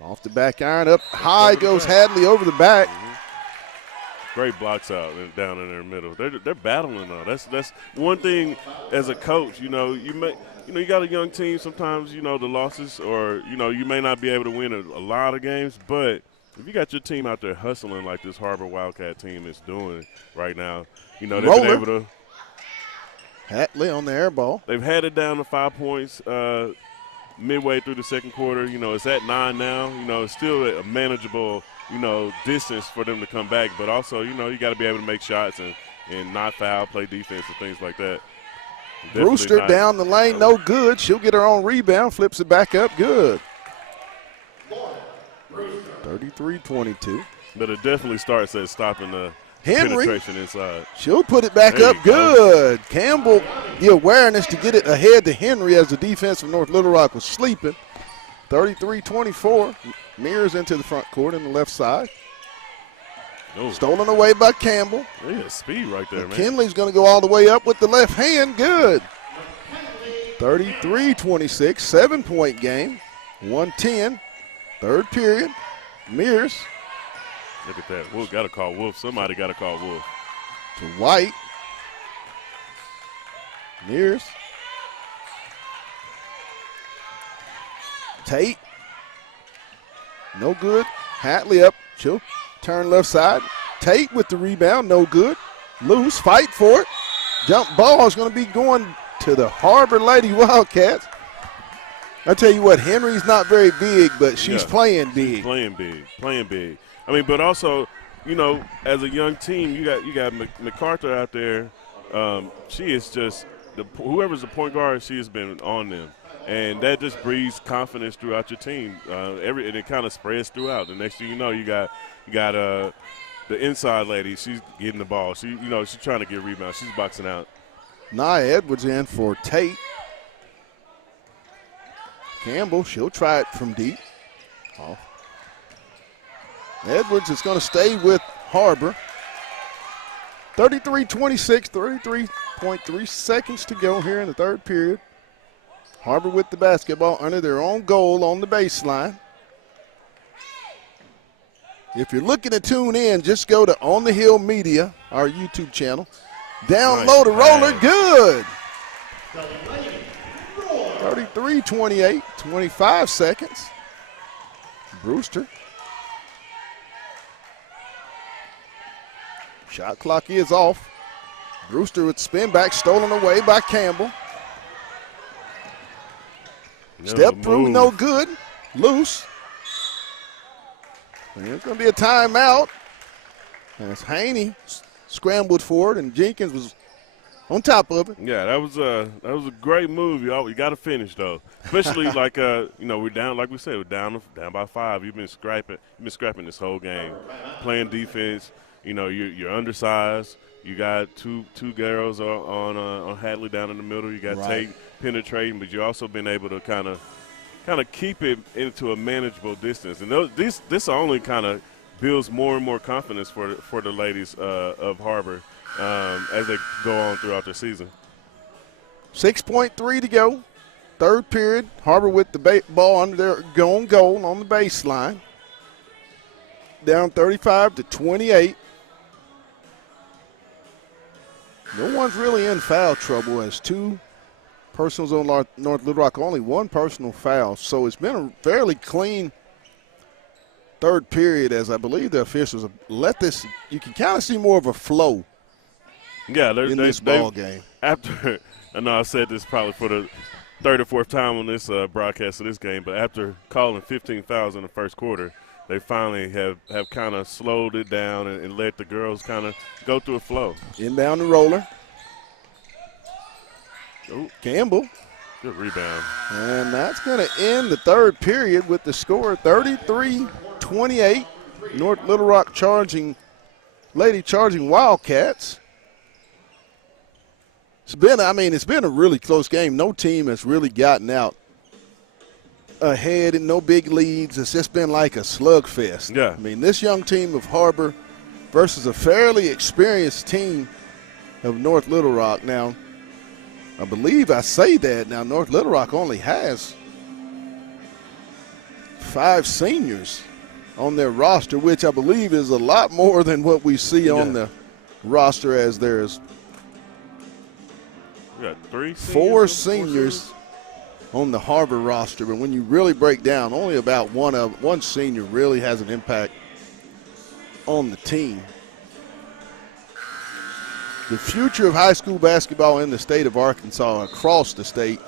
Off the back iron. Up high goes Hatley over the back. Great blocks out and down in their middle. They're battling though. That's one thing as a coach. You got a young team. Sometimes the losses, or you may not be able to win a lot of games. But if you got your team out there hustling like this Harbor Wildcat team is doing right now, they've been able to. Hatley on the air ball. They've had it down to 5 points midway through the second quarter. It's at 9 now. It's still a manageable distance for them to come back, but also, you got to be able to make shots and not foul, play defense and things like that. Brewster down the lane, no good. She'll get her own rebound, flips it back up, good. 33-22. But it definitely starts at stopping the Henry, penetration inside. She'll put it back up, good. Campbell, the awareness to get it ahead to Henry as the defense from North Little Rock was sleeping. 33-24. Mears into the front court in the left side. Ooh. Stolen away by Campbell. Yeah, speed right there, McKinley's going to go all the way up with the left hand. Good. 33-26, 7-point game. 1:10, third period. Mears Look at that. Wolf got to call Wolf. Somebody got to call Wolf. to White. Mears. Tate. No good. Hatley up. She'll turn left side. Tate with the rebound. No good. Loose. Fight for it. Jump ball is going to be going to the Harbor Lady Wildcats. I tell you what, Henry's not very big, but she's playing big. She's playing big. I mean, but also, you know, as a young team, you got MacArthur out there. She is just whoever's the point guard. She has been on them, and that just breeds confidence throughout your team. And it kind of spreads throughout. The next thing you know, you got the inside lady. She's getting the ball. She's trying to get rebounds. She's boxing out. Nia Edwards in for Tate. Campbell, she'll try it from deep. Oh. Edwards is going to stay with Harbor. 33-26, 33.3 seconds to go here in the third period. Harbor with the basketball under their own goal on the baseline. If you're looking to tune in, just go to On the Hill Media, our YouTube channel. Download the roller, good. 33-28, 25 seconds. Brewster. Shot clock is off. Brewster with spin back, stolen away by Campbell. Step through, no good. Loose. And it's going to be a timeout. As Haney scrambled for it, and Jenkins was on top of it. Yeah, that was a great move. You got to finish though, especially like we're down. Like we said, we're down by 5. You've been scrapping this whole game, playing defense. You know, you're undersized. You got two girls on Hadley down in the middle. You got Tate penetrating, but you also been able to kind of keep it into a manageable distance. And this only kind of builds more and more confidence for the ladies of Harbor as they go on throughout the season. 6.3 to go. Third period. Harbor with the ball under their own goal on the baseline. Down 35-28. No one's really in foul trouble as 2 personals on North Little Rock, only 1 personal foul. So it's been a fairly clean third period, as I believe the officials have let this. You can kind of see more of a flow. Yeah, in this ball game. After, I know I said this probably for the third or fourth time on this broadcast of this game, but after calling 15 fouls in the first quarter, they finally have kind of slowed it down and let the girls kind of go through a flow. Inbound the roller. Oh, Campbell. Good rebound. And that's going to end the third period with the score 33-28. North Little Rock charging Wildcats. It's been a really close game. No team has really gotten out ahead and no big leads. It's just been like a slugfest. Yeah. I mean, this young team of Harbor versus a fairly experienced team of North Little Rock. Now, I believe I say that now North Little Rock only has 5 seniors on their roster, which I believe is a lot more than what we see on the roster, as there's we got 4 seniors on the Harbor roster. But when you really break down, only about one senior really has an impact on the team. The future of high school basketball in the state of Arkansas, across the state,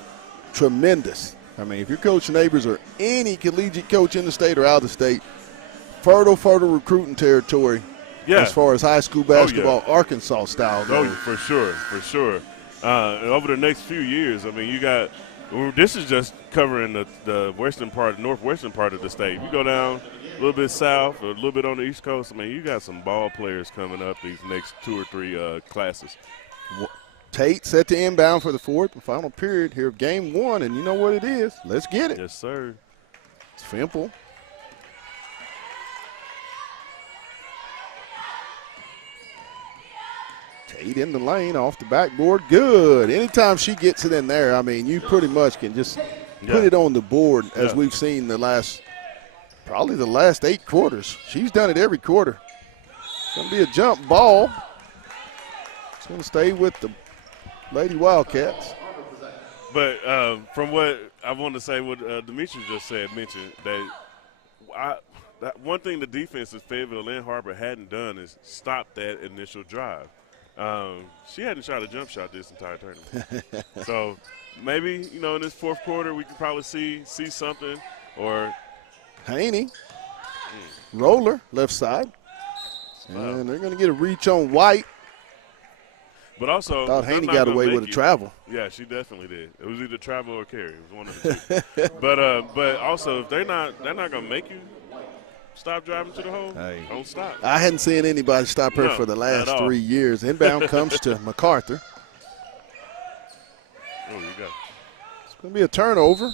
tremendous. I mean, if you're Coach Neighbors or any collegiate coach in the state or out of the state, fertile recruiting territory as far as high school basketball, Arkansas style goes. Oh, for sure. Over the next few years, I mean, this is just covering the northwestern part of the state. You go down a little bit south or a little bit on the East Coast, I mean, you got some ball players coming up these next 2 or 3 classes. Tate set to inbound for the fourth and final period here of game 1, and you know what it is. Let's get it. Yes, sir. It's Fimple. Tate in the lane, off the backboard. Good. Anytime she gets it in there, I mean, you pretty much can just put it on the board as we've seen probably the last 8 quarters. She's done it every quarter. It's going to be a jump ball. It's going to stay with the Lady Wildcats. But from what I want to say, what Demetrius just mentioned that one thing the defense of Fayetteville and Harbor hadn't done is stop that initial drive. She hadn't shot a jump shot this entire tournament. So maybe, in this fourth quarter we could probably see something. Or Haney, roller, left side. And they're going to get a reach on White. But also, thought Haney got away with a travel. Yeah, she definitely did. It was either travel or carry. It was one of the two. But also, if they're not going to make you stop driving to the hole, don't stop. I hadn't seen anybody stop her for the last 3 years. Inbound comes to MacArthur. Oh, you got it. It's going to be a turnover.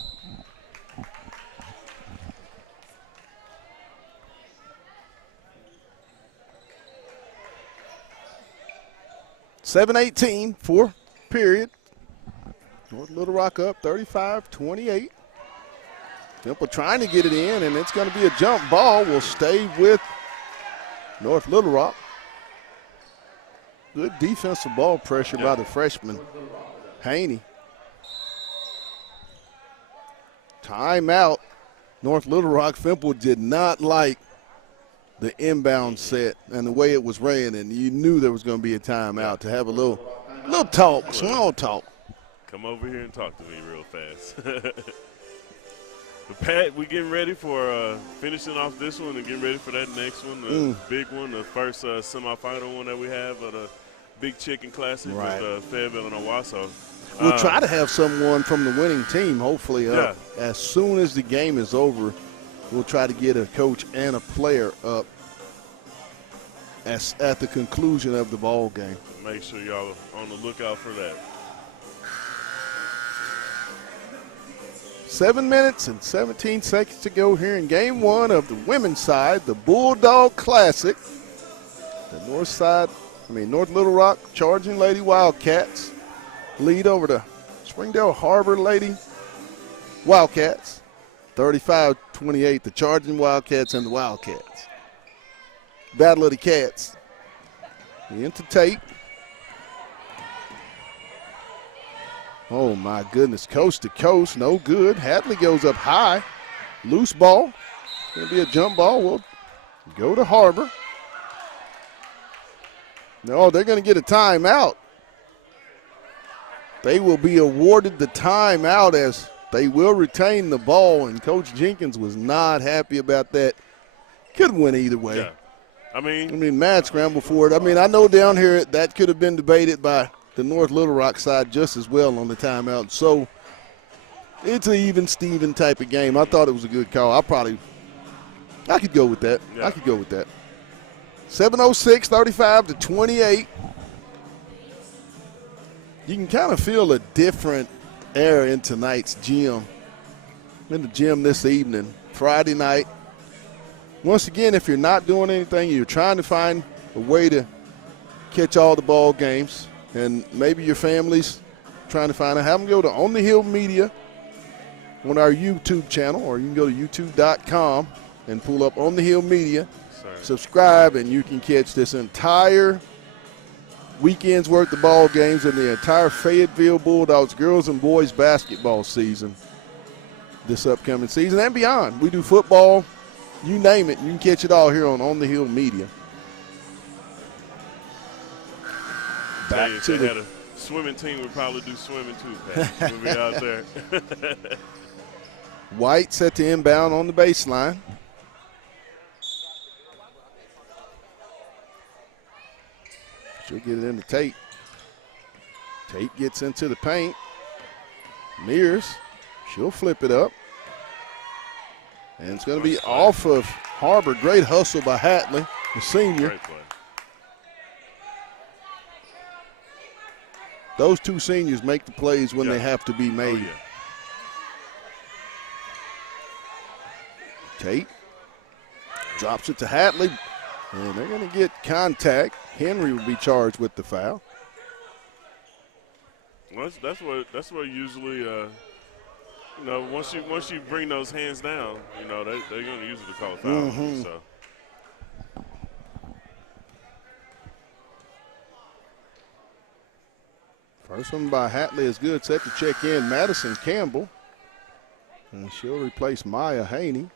.7:18, fourth period. North Little Rock up 35-28. Temple trying to get it in, and it's going to be a jump ball. Will stay with North Little Rock. Good defensive ball pressure by the freshman, Haney. Timeout. North Little Rock. Fimple did not like the inbound set and the way it was ran, and you knew there was going to be a timeout to have a little talk, small talk. Come over here and talk to me real fast. But Pat, we getting ready for finishing off this one and getting ready for that next one, the big one, the first semifinal one that we have of the Big Chicken Classic with Fayetteville and Owasso. We'll try to have someone from the winning team, hopefully, as soon as the game is over. We'll try to get a coach and a player up at the conclusion of the ball game. Make sure y'all are on the lookout for that. 7 minutes and 17 seconds to go here in game one of the women's side, the Bulldog Classic. The North Little Rock Charging Lady Wildcats lead over the Springdale Harbor Lady Wildcats. 35-28, the Charging Wildcats and the Wildcats. Battle of the Cats. Into Tate. Oh, my goodness. Coast to coast. No good. Hadley goes up high. Loose ball. Going to be a jump ball. We'll go to Harbor. No, they're going to get a timeout. They will be awarded the timeout as they will retain the ball, and Coach Jenkins was not happy about that. Could have went either way. Yeah. I mean, mad scramble for it. I know down here that could have been debated by the North Little Rock side just as well on the timeout. So it's an even-Steven type of game. I thought it was a good call. I could go with that. Yeah. I could go with that. 7:06, 35-28. You can kind of feel a different air in tonight's gym, in the gym this evening, Friday night. Once again, if you're not doing anything, you're trying to find a way to catch all the ball games, and maybe your family's trying to find out, have them go to On the Hill Media on our YouTube channel, or you can go to youtube.com and pull up On the Hill Media, subscribe, and you can catch this entire weekend's worth of ball games in the entire Fayetteville Bulldogs girls and boys basketball season this upcoming season and beyond. We do football, you name it. You can catch it all here on the Hill Media. Back to the had a swimming team, would probably do swimming too, Pat. We'll be out there. White set to inbound on the baseline. She'll get it into Tate. Tate gets into the paint. Mears, she'll flip it up. And it's going to be off of Harbor. Great hustle by Hatley, the senior. Great play. Those two seniors make the plays when they have to be made. Oh, yeah. Tate drops it to Hatley, and they're going to get contact. Henry will be charged with the foul. Well, that's what usually you know, once you bring those hands down, you know, they're going to use it to call a foul. On you, so. First one by Hatley is good. Set to check in Madison Campbell. And she'll replace Maya Haney.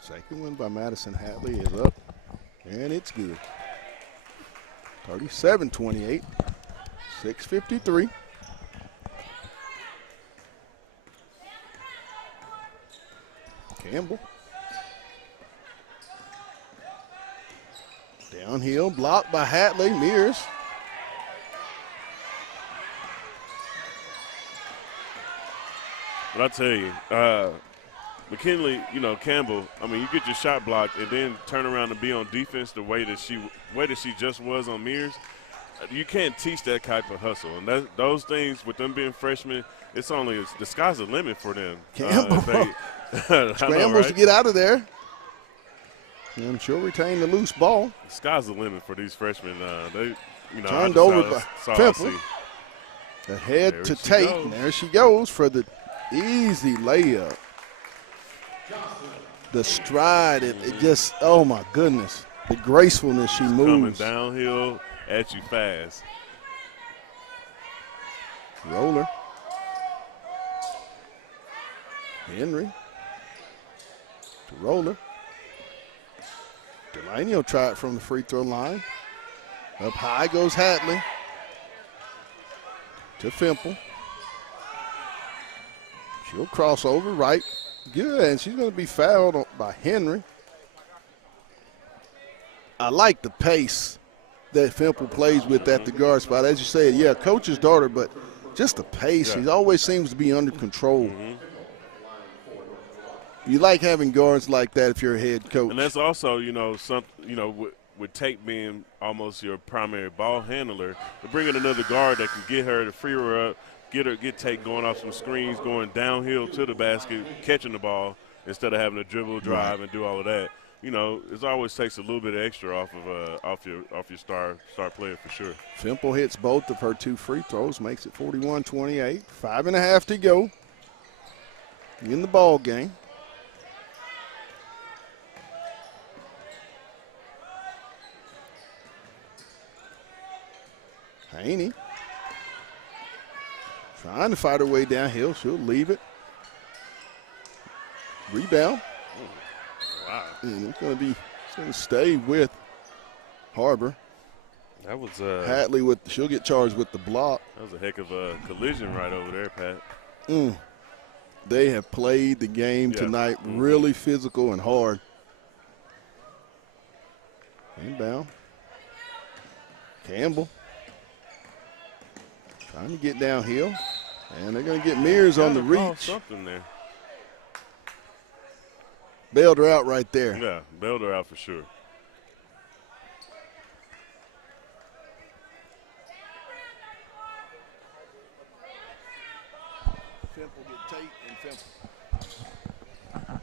Second one by Madison Hatley is up, and it's good. 37-28, 6:53. Campbell. Downhill, blocked by Hatley. Mears. But I tell you, McKinley, you know, Campbell, I mean, you get your shot blocked and then turn around and be on defense the way that she just was on Mears. You can't teach that type of hustle. And those things, with them being freshmen, the sky's the limit for them. Campbell scrambles to get out of there. And she'll retain the loose ball. The sky's the limit for these freshmen. Turned over by Pimple. Ahead to Tate. And there she goes for the easy layup. The stride, it just, oh my goodness. The gracefulness she moves. Coming downhill at you fast. Roller. Henry. To Roller. Delaney will try it from the free throw line. Up high goes Hatley. To Fimple. She'll cross over right. Good, and she's going to be fouled by Henry. I like the pace that Fimple plays with at the guard spot. As you said, yeah, coach's daughter, but just the pace. She always seems to be under control. You like having guards like that if you're a head coach. And that's also, with Tate being almost your primary ball handler, to bring in another guard that can get her to free her up, get Tate going off some screens, going downhill to the basket, catching the ball instead of having to dribble, drive, and do all of that. You know, it always takes a little bit of extra off your star player for sure. Fimple hits both of her two free throws, makes it 41-28. 5.5 to go in the ball game. Haney trying to fight her way downhill. She'll leave it. Rebound. Wow. And it's going to stay with Harbor. That was Hatley she'll get charged with the block. That was a heck of a collision right over there, Pat. They have played the game tonight really physical and hard. Inbound. Campbell. Trying to get downhill. And they're going to get Mears on the reach. Something there. Bailed her out right there. Yeah, bailed her out for sure. Fimple get Tate and Fimple.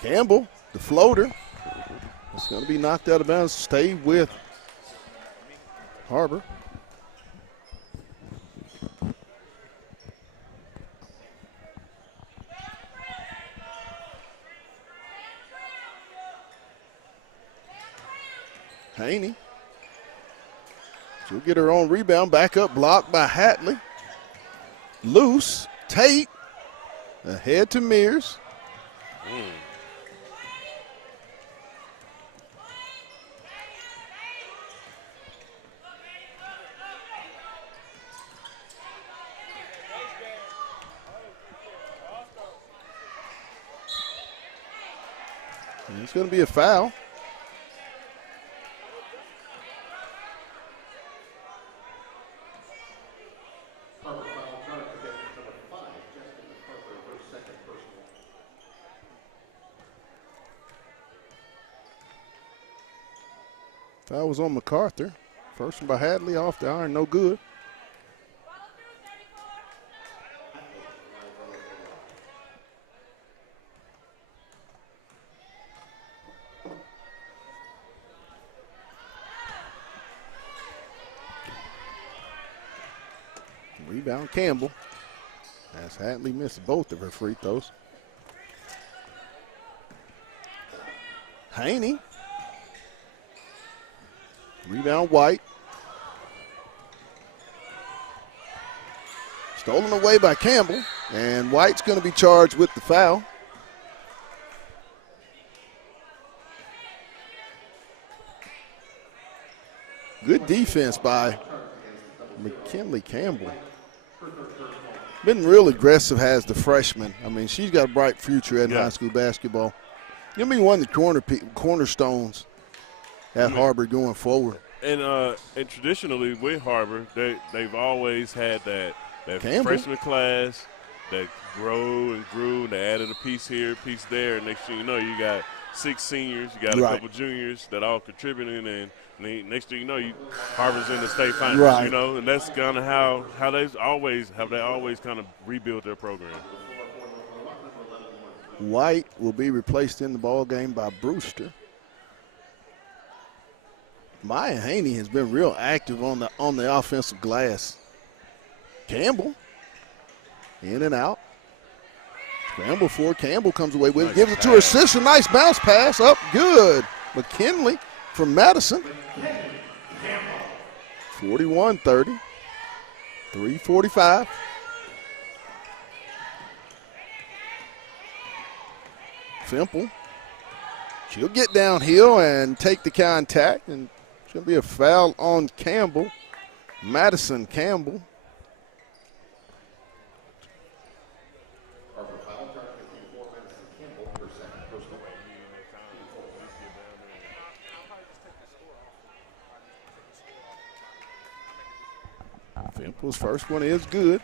Campbell, the floater. It's going to be knocked out of bounds. Stay with Harbor. Haney. She'll get her own rebound. Back up, blocked by Hatley. Loose. Tate. Ahead to Mears. And it's going to be a foul. Foul was on MacArthur. First one by Hatley off the iron, no good. Rebound Campbell. As Hatley missed both of her free throws. Haney. Rebound White. Stolen away by Campbell, and White's going to be charged with the foul. Good defense by McKinley Campbell. Been real aggressive as the freshman. I mean, she's got a bright future in high school basketball. You'll be one of the cornerstones at Harbor going forward. And traditionally with Harbor, they've always had that freshman class that grow and grew, and they added a piece here, a piece there, and next thing you know, you got 6 seniors, you got a couple juniors that all contributing, and next thing you know, Harbor's in the state finals, you know, and that's kind of how they always kind of rebuilt their program. White will be replaced in the ball game by Brewster. Maya Haney has been real active on the offensive glass. Campbell in and out. Scramble for Campbell, comes away with it, gives it to her sister. Nice bounce pass up, good. McKinley from Madison. 41-30, 3:45. Fimple. She'll get downhill and take the contact, and it's going to be a foul on Campbell. Madison Campbell. Fimple's first one is good.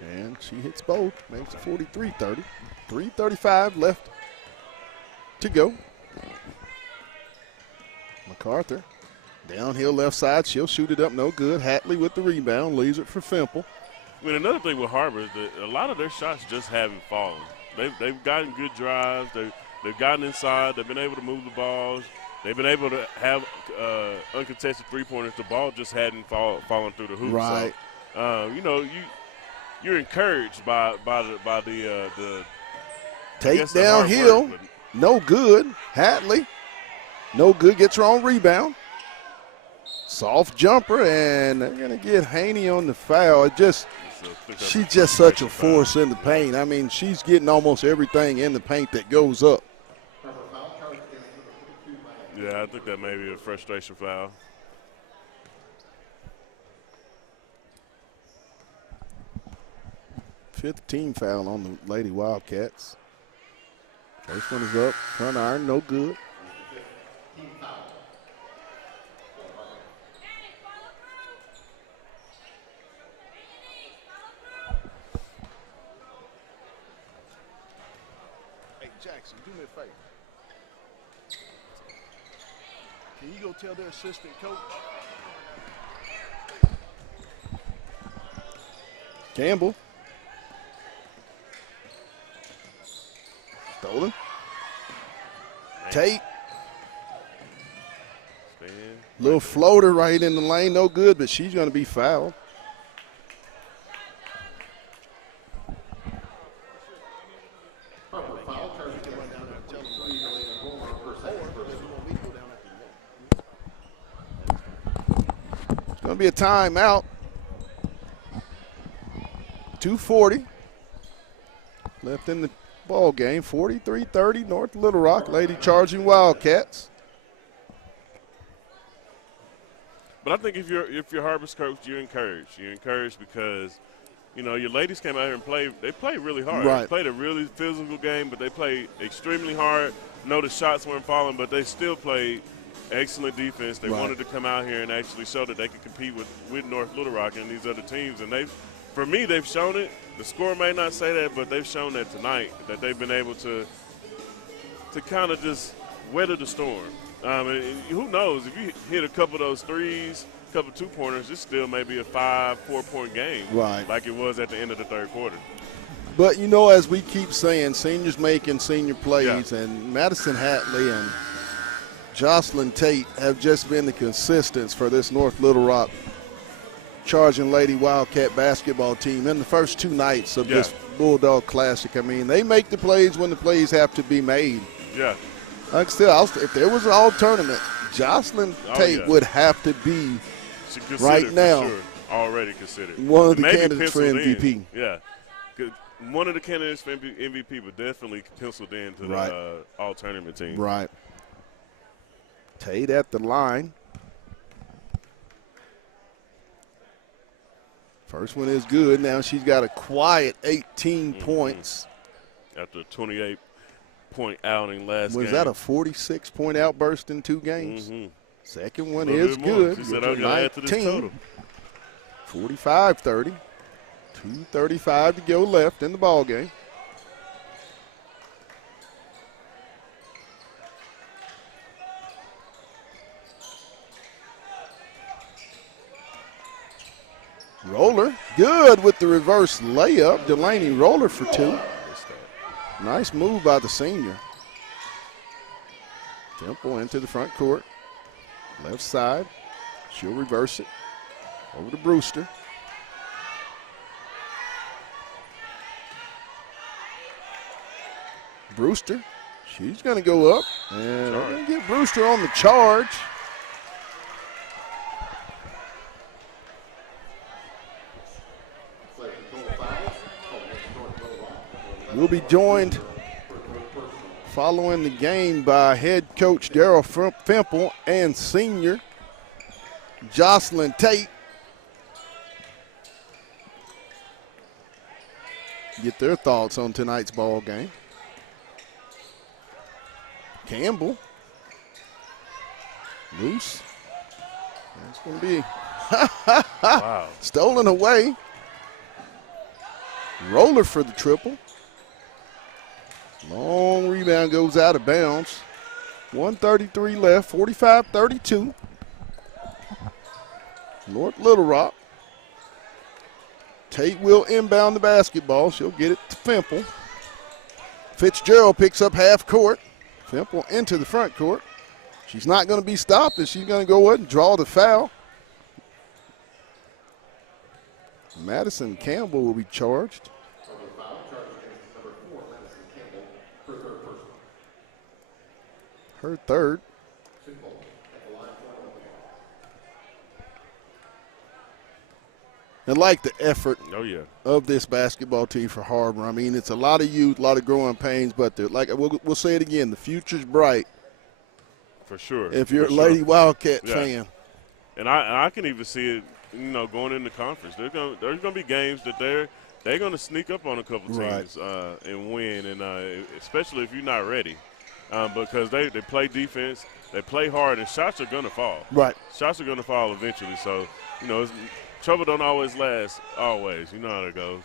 And she hits both, makes it 43-30. 3:35 left to go. MacArthur, downhill left side, she'll shoot it up, no good. Hatley with the rebound, leaves it for Fimple. I mean, another thing with Harbor is that a lot of their shots just haven't fallen. They've gotten good drives. They've gotten inside. They've been able to move the balls. They've been able to have uncontested three-pointers. The ball just hadn't fallen through the hoop. Right. So, you're encouraged by the take downhill, no good. Hatley, no good, gets her own rebound. Soft jumper, and they're going to get Haney on the foul. She's just such a force in the paint. I mean, she's getting almost everything in the paint that goes up. Yeah, I think that may be a frustration foul. Fifth team foul on the Lady Wildcats. First one is up, front iron, no good. Hey, Jackson, do me a favor. Can you go tell their assistant coach? Campbell. Stolen. Tate. Little floater right in the lane, no good, but she's going to be fouled. It's going to be a timeout. 2:40 left in the ball game. 43-30 North Little Rock. Lady charging Wildcats. But I think if you're Harbor's coach, you're encouraged. You're encouraged because, your ladies came out here and played. They played really hard. Right. They played a really physical game, but they played extremely hard. No, the shots weren't falling, but they still played excellent defense. They wanted to come out here and actually show that they could compete with North Little Rock and these other teams. And for me, they've shown it. The score may not say that, but they've shown that tonight, that they've been able to kind of just weather the storm. And who knows, if you hit a couple of those threes, a couple of two-pointers, this still may be a 4-point game, right, like it was at the end of the third quarter. But, you know, as we keep saying, seniors making senior plays, Yeah. and Madison Hatley and Jocelyn Tate have just been the consistents for this North Little Rock Charging Lady Wildcat basketball team in the first 2 nights of this Bulldog Classic. I mean, they make the plays when the plays have to be made. Yeah. Like still, if there was an all tournament, Jocelyn Tate would have to be right now for sure, already considered one of the maybe candidates for MVP. In. Yeah. One of the candidates for MVP, but definitely penciled into the all tournament team. Right. Tate at the line. First one is good. Now she's got a quiet 18 points. After a 28-point outing last game. Was that a 46-point outburst in 2 games? Second one is bit more. good. She said, I'm going to add to this total. 45-30. 2:35 to go left in the ball game. Roller, good with the reverse layup. Delaney Roller for 2. Nice move by the senior. Temple into the front court. Left side. She'll reverse it. Over to Brewster. Brewster, she's going to go up. And they're going to get Brewster on the charge. We'll be joined following the game by head coach Daryl Fimple and senior Jocelyn Tate. Get their thoughts on tonight's ball game. Campbell. Loose. That's going to be wow. Stolen away. Roller for the triple. Long rebound goes out of bounds. 1:33 left, 45-32. North Little Rock. Tate will inbound the basketball. She'll get it to Fimple. Fitzgerald picks up half court. Fimple into the front court. She's not going to be stopped, and she's going to go ahead and draw the foul. Madison Campbell will be charged. Her third. I like the effort of this basketball team for Harbor. I mean, it's a lot of youth, a lot of growing pains, but like we'll say it again, the future's bright. For sure. If you're a Lady Wildcat fan. And I can even see it, going into conference. There's going to be games that they're going to sneak up on a couple teams and win, and especially if you're not ready. Because they play defense, they play hard, and shots are going to fall. Right. Shots are going to fall eventually. So, trouble don't always last, always. You know how it goes.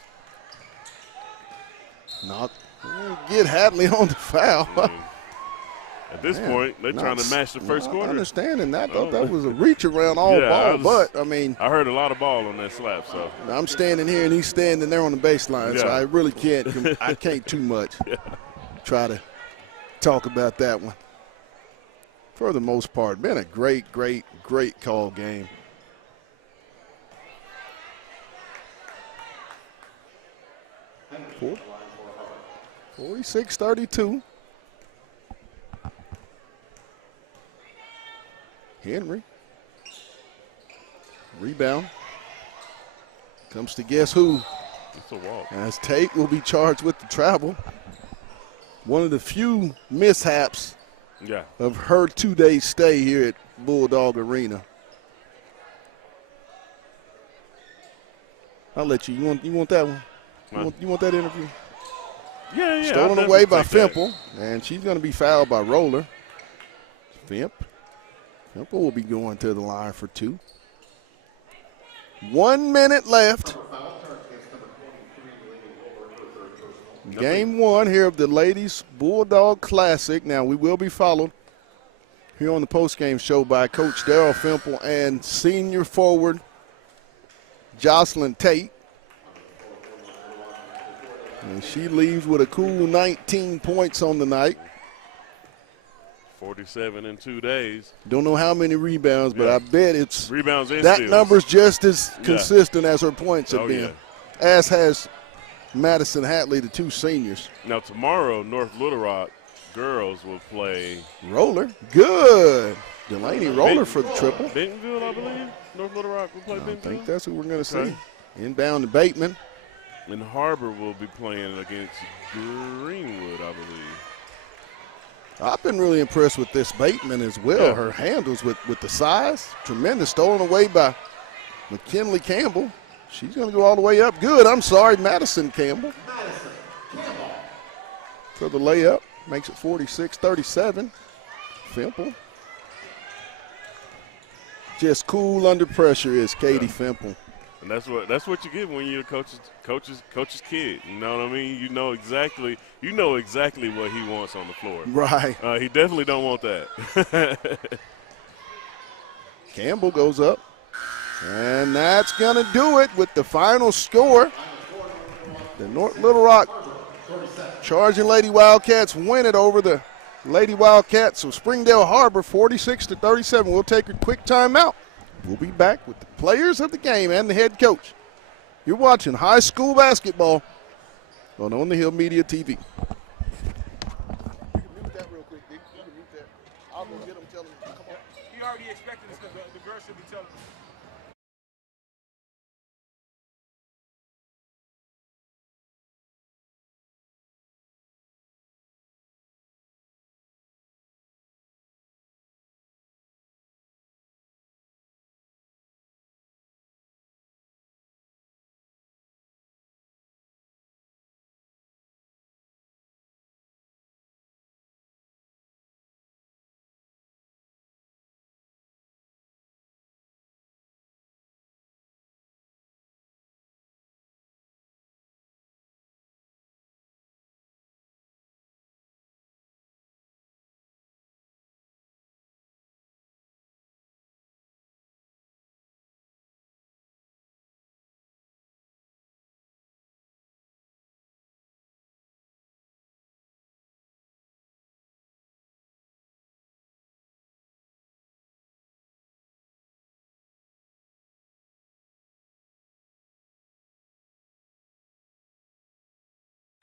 Get Hadley on the foul. At this point, they're trying to match the first quarter. Understanding that. I thought that was a reach around all ball. But, I mean. I heard a lot of ball on that slap. So I'm standing here, and he's standing there on the baseline. So I really can't. I can't too much try to talk about that one. For the most part, been a great call game. Cool. 46-32. Henry. Rebound. Comes to guess who? It's a walk. As Tate will be charged with the travel. One of the few mishaps of her 2-day stay here at Bulldog Arena. I'll let you. You want that one? You want that interview? Yeah. Stolen away by Fimple, and she's going to be fouled by Roller. Fimple will be going to the line for 2. 1 minute left. Game 1 here of the Ladies Bulldog Classic. Now, we will be followed here on the postgame show by Coach Daryl Fimple and senior forward Jocelyn Tate. And she leaves with a cool 19 points on the night. 47 in 2 days. Don't know how many rebounds, but I bet it's rebounds and that steals. number's just as consistent as her points have been. Yeah. As has Madison Hatley, the two seniors. Now tomorrow, North Little Rock girls will play Roller, good. Delaney Roller for the triple. Bentonville, I believe. North Little Rock will play I Bentonville. think that's what we're going to Okay. see. Inbound to Bateman. And Harbor will be playing against Greenwood, I believe. I've been really impressed with this Bateman as well. Yeah. Her handles with the size, tremendous. Stolen away by McKinley Campbell. She's going to go all the way up. Good. I'm sorry, Madison Campbell. For the layup. Makes it 46-37. Fimple. Just cool under pressure is Katie Fimple. And that's what you get when you're a coach's kid. You know what I mean? You know exactly what he wants on the floor. Right. He definitely don't want that. Campbell goes up. And that's going to do it with the final score. The North Little Rock Charging Lady Wildcats win it over the Lady Wildcats of Springdale Harbor 46-37. We'll take a quick timeout. We'll be back with the players of the game and the head coach. You're watching high school basketball on the Hill Media TV. You can mute that real quick, Dick. You can mute that. I'll go get them, tell them, come on. He already expected this because the girl should be telling him.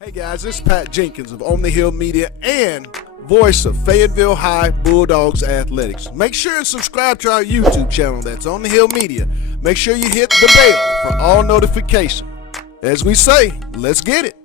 Hey guys, this is Pat Jenkins of On the Hill Media and voice of Fayetteville High Bulldogs Athletics. Make sure and subscribe to our YouTube channel that's On the Hill Media. Make sure you hit the bell for all notifications. As we say, let's get it.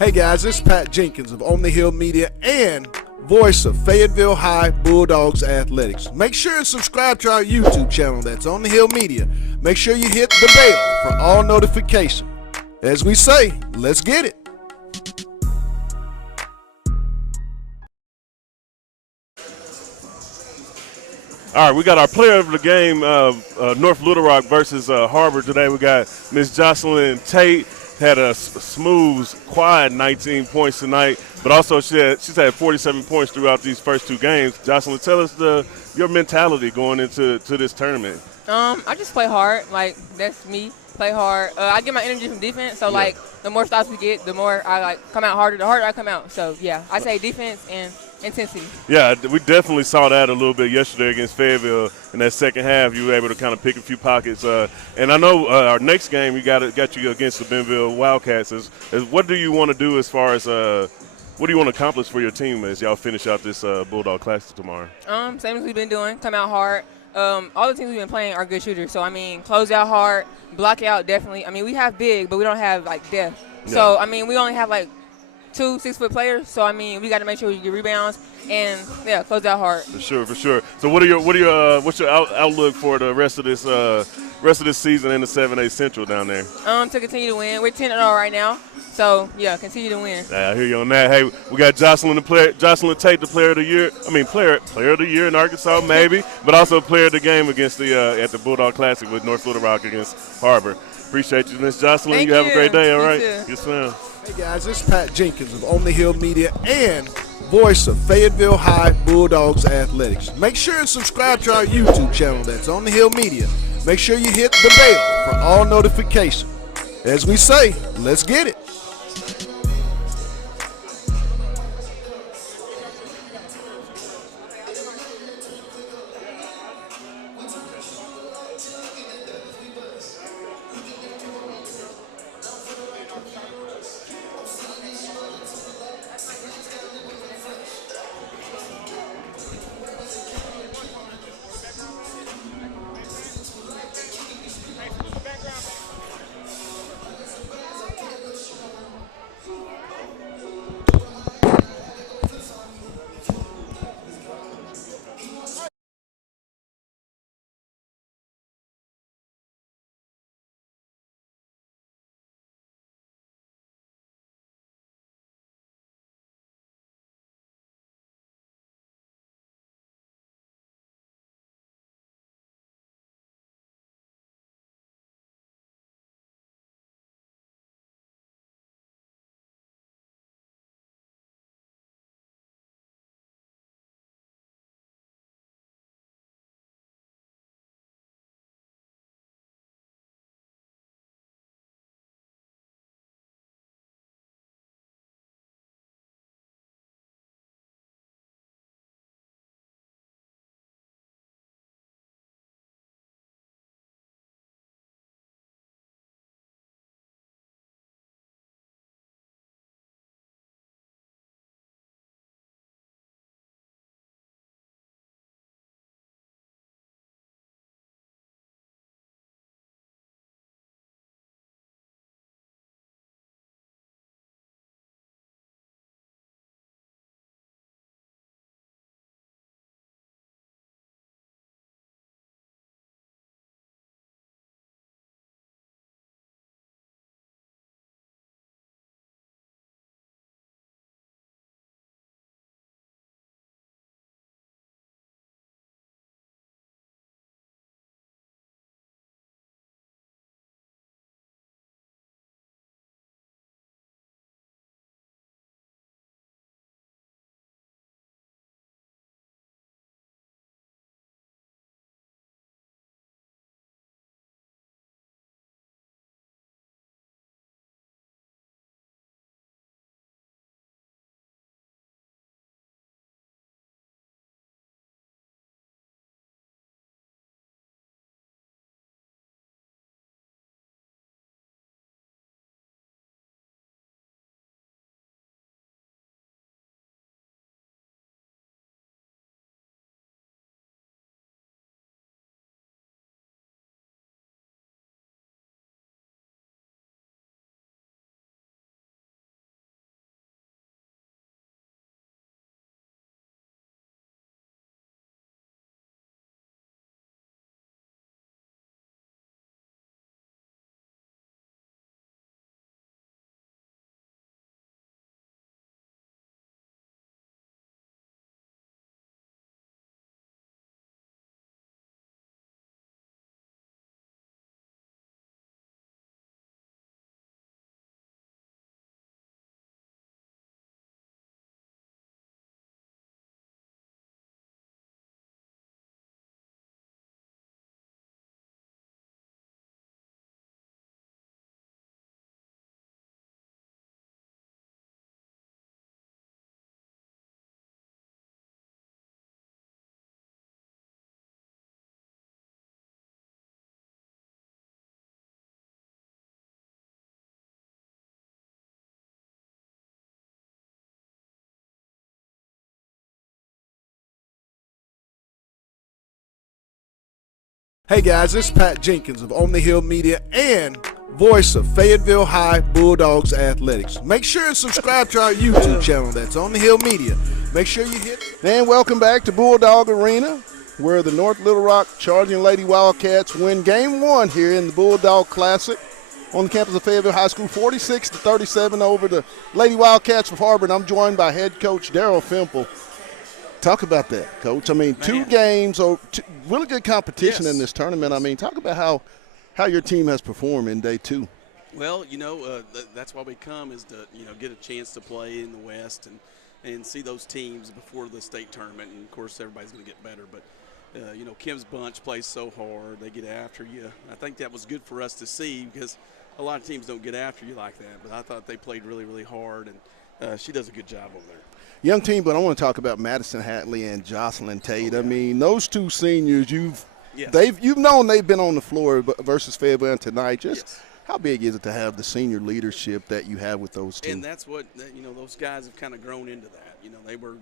Hey guys, this is Pat Jenkins of On the Hill Media and voice of Fayetteville High Bulldogs Athletics. Make sure and subscribe to our YouTube channel that's On the Hill Media. Make sure you hit the bell for all notifications. As we say, let's get it. All right, we got our player of the game, North Little Rock versus Harbor today. We got Miss Jocelyn Tate. Had a smooth, quiet 19 points tonight, but also she's had 47 points throughout these first two games. Jocelyn, tell us your mentality going into this tournament. I just play hard. Like, that's me. Play hard. I get my energy from defense, so, like, the more stops we get, the more I, like, come out harder, the harder I come out. So, yeah, I say defense and intensity. Yeah, we definitely saw that a little bit yesterday against Fayetteville. In that second half, you were able to kind of pick a few pockets. And I know our next game, we got you against the Bentonville Wildcats. What do you want to do as far as what do you want to accomplish for your team as y'all finish out this Bulldog Classic tomorrow? Same as we've been doing, come out hard. All the teams we've been playing are good shooters. So, I mean, close out hard, block out definitely. I mean, we have big, but we don't have, like, depth. Yeah. So, I mean, we only have, like, 2 6-foot players. So, I mean, we got to make sure we get rebounds and, yeah, close out hard. For sure. So, what's your outlook for the rest of this season in the 7A Central down there? To continue to win. We're 10-0 right now. So, yeah, continue to win. I hear you on that. Hey, we got Jocelyn Tate, the player of the year. I mean, player of the year in Arkansas, maybe, but also player of the game against at the Bulldog Classic with North Little Rock against Harbor. Appreciate you, Miss Jocelyn. Thank you have a great day, all right? Too. Yes, ma'am. Hey, guys, this is Pat Jenkins of On the Hill Media and voice of Fayetteville High Bulldogs Athletics. Make sure and subscribe to our YouTube channel. That's On the Hill Media. Make sure you hit the bell for all notifications. As we say, let's get it. Hey guys, this is Pat Jenkins of On the Hill Media and voice of Fayetteville High Bulldogs Athletics. Make sure and subscribe to our YouTube channel. That's On the Hill Media. Make sure you hit. And welcome back to Bulldog Arena, where the North Little Rock Charging Lady Wildcats win Game 1 here in the Bulldog Classic on the campus of Fayetteville High School, 46-37 over the Lady Wildcats of Harbor. And I'm joined by head coach Daryl Fimple. Talk about that, Coach. I mean, two games, really good competition in this tournament. I mean, talk about how your team has performed in day 2. Well, that's why we come is to, get a chance to play in the West and see those teams before the state tournament. And, of course, everybody's going to get better. But, Kim's bunch plays so hard. They get after you. I think that was good for us to see because a lot of teams don't get after you like that. But I thought they played really, really hard, and she does a good job over there. Young team, but I want to talk about Madison Hatley and Jocelyn Tate. I mean, those two seniors, you've known they've been on the floor versus Fayetteville tonight. How big is it to have the senior leadership that you have with those two? And that's what those guys have kind of grown into that.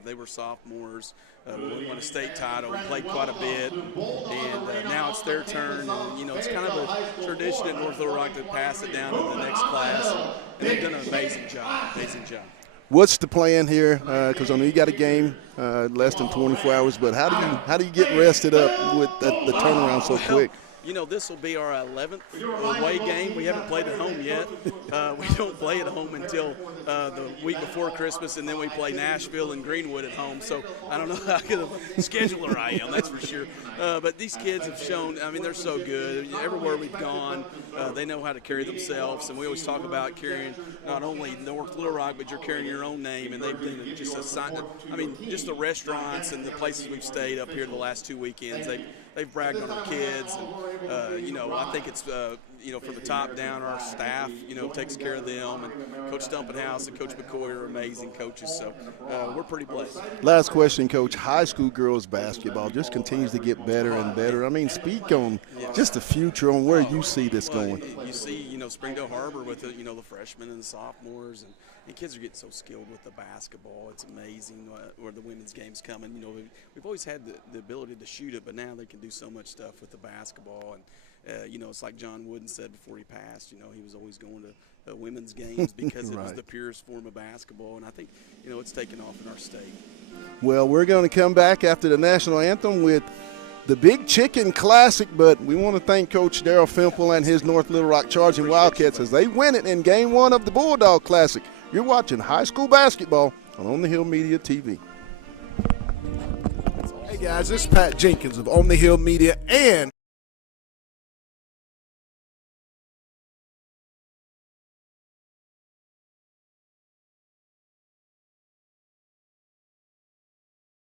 They were sophomores. We won a state title, played quite a bit, and now it's their turn. And, it's kind of a tradition at North Little Rock to pass it down to the next class, and they've done an amazing job. What's the plan here? Because I know you got a game less than 24 hours, but how do you get rested up with the turnaround so quick? This will be our 11th away game. We haven't played at home yet. We don't play at home until the week before Christmas, and then we play Nashville and Greenwood at home. So I don't know how good of a scheduler I am, that's for sure. But these kids have shown, they're so good. Everywhere we've gone, they know how to carry themselves. And we always talk about carrying not only North Little Rock, but you're carrying your own name. And they've been just just the restaurants and the places we've stayed up here the last 2 weekends, they've bragged on their kids. And, I think it's, from the top down, our staff, takes care of them. And Coach Stumpenhouse and Coach McCoy are amazing coaches. So we're pretty blessed. Last question, Coach. High school girls basketball just continues to get better and better. I mean, speak on just the future, on where you see this going. You see, Springdale Harbor with the freshmen and the sophomores, and kids are getting so skilled with the basketball. It's amazing where the women's game's coming. We've always had the ability to shoot it, but now they can do so much stuff with the basketball. And it's like John Wooden said before he passed. He was always going to women's games because it was the purest form of basketball. And I think it's taken off in our state. Well, we're going to come back after the national anthem with the Big Chicken Classic, but we want to thank Coach Daryl Fimple and his North Little Rock Charging Wildcats as they win it in Game 1 of the Bulldog Classic. You're watching high school basketball on the Hill Media TV. Hey guys, this is Pat Jenkins of On the Hill Media and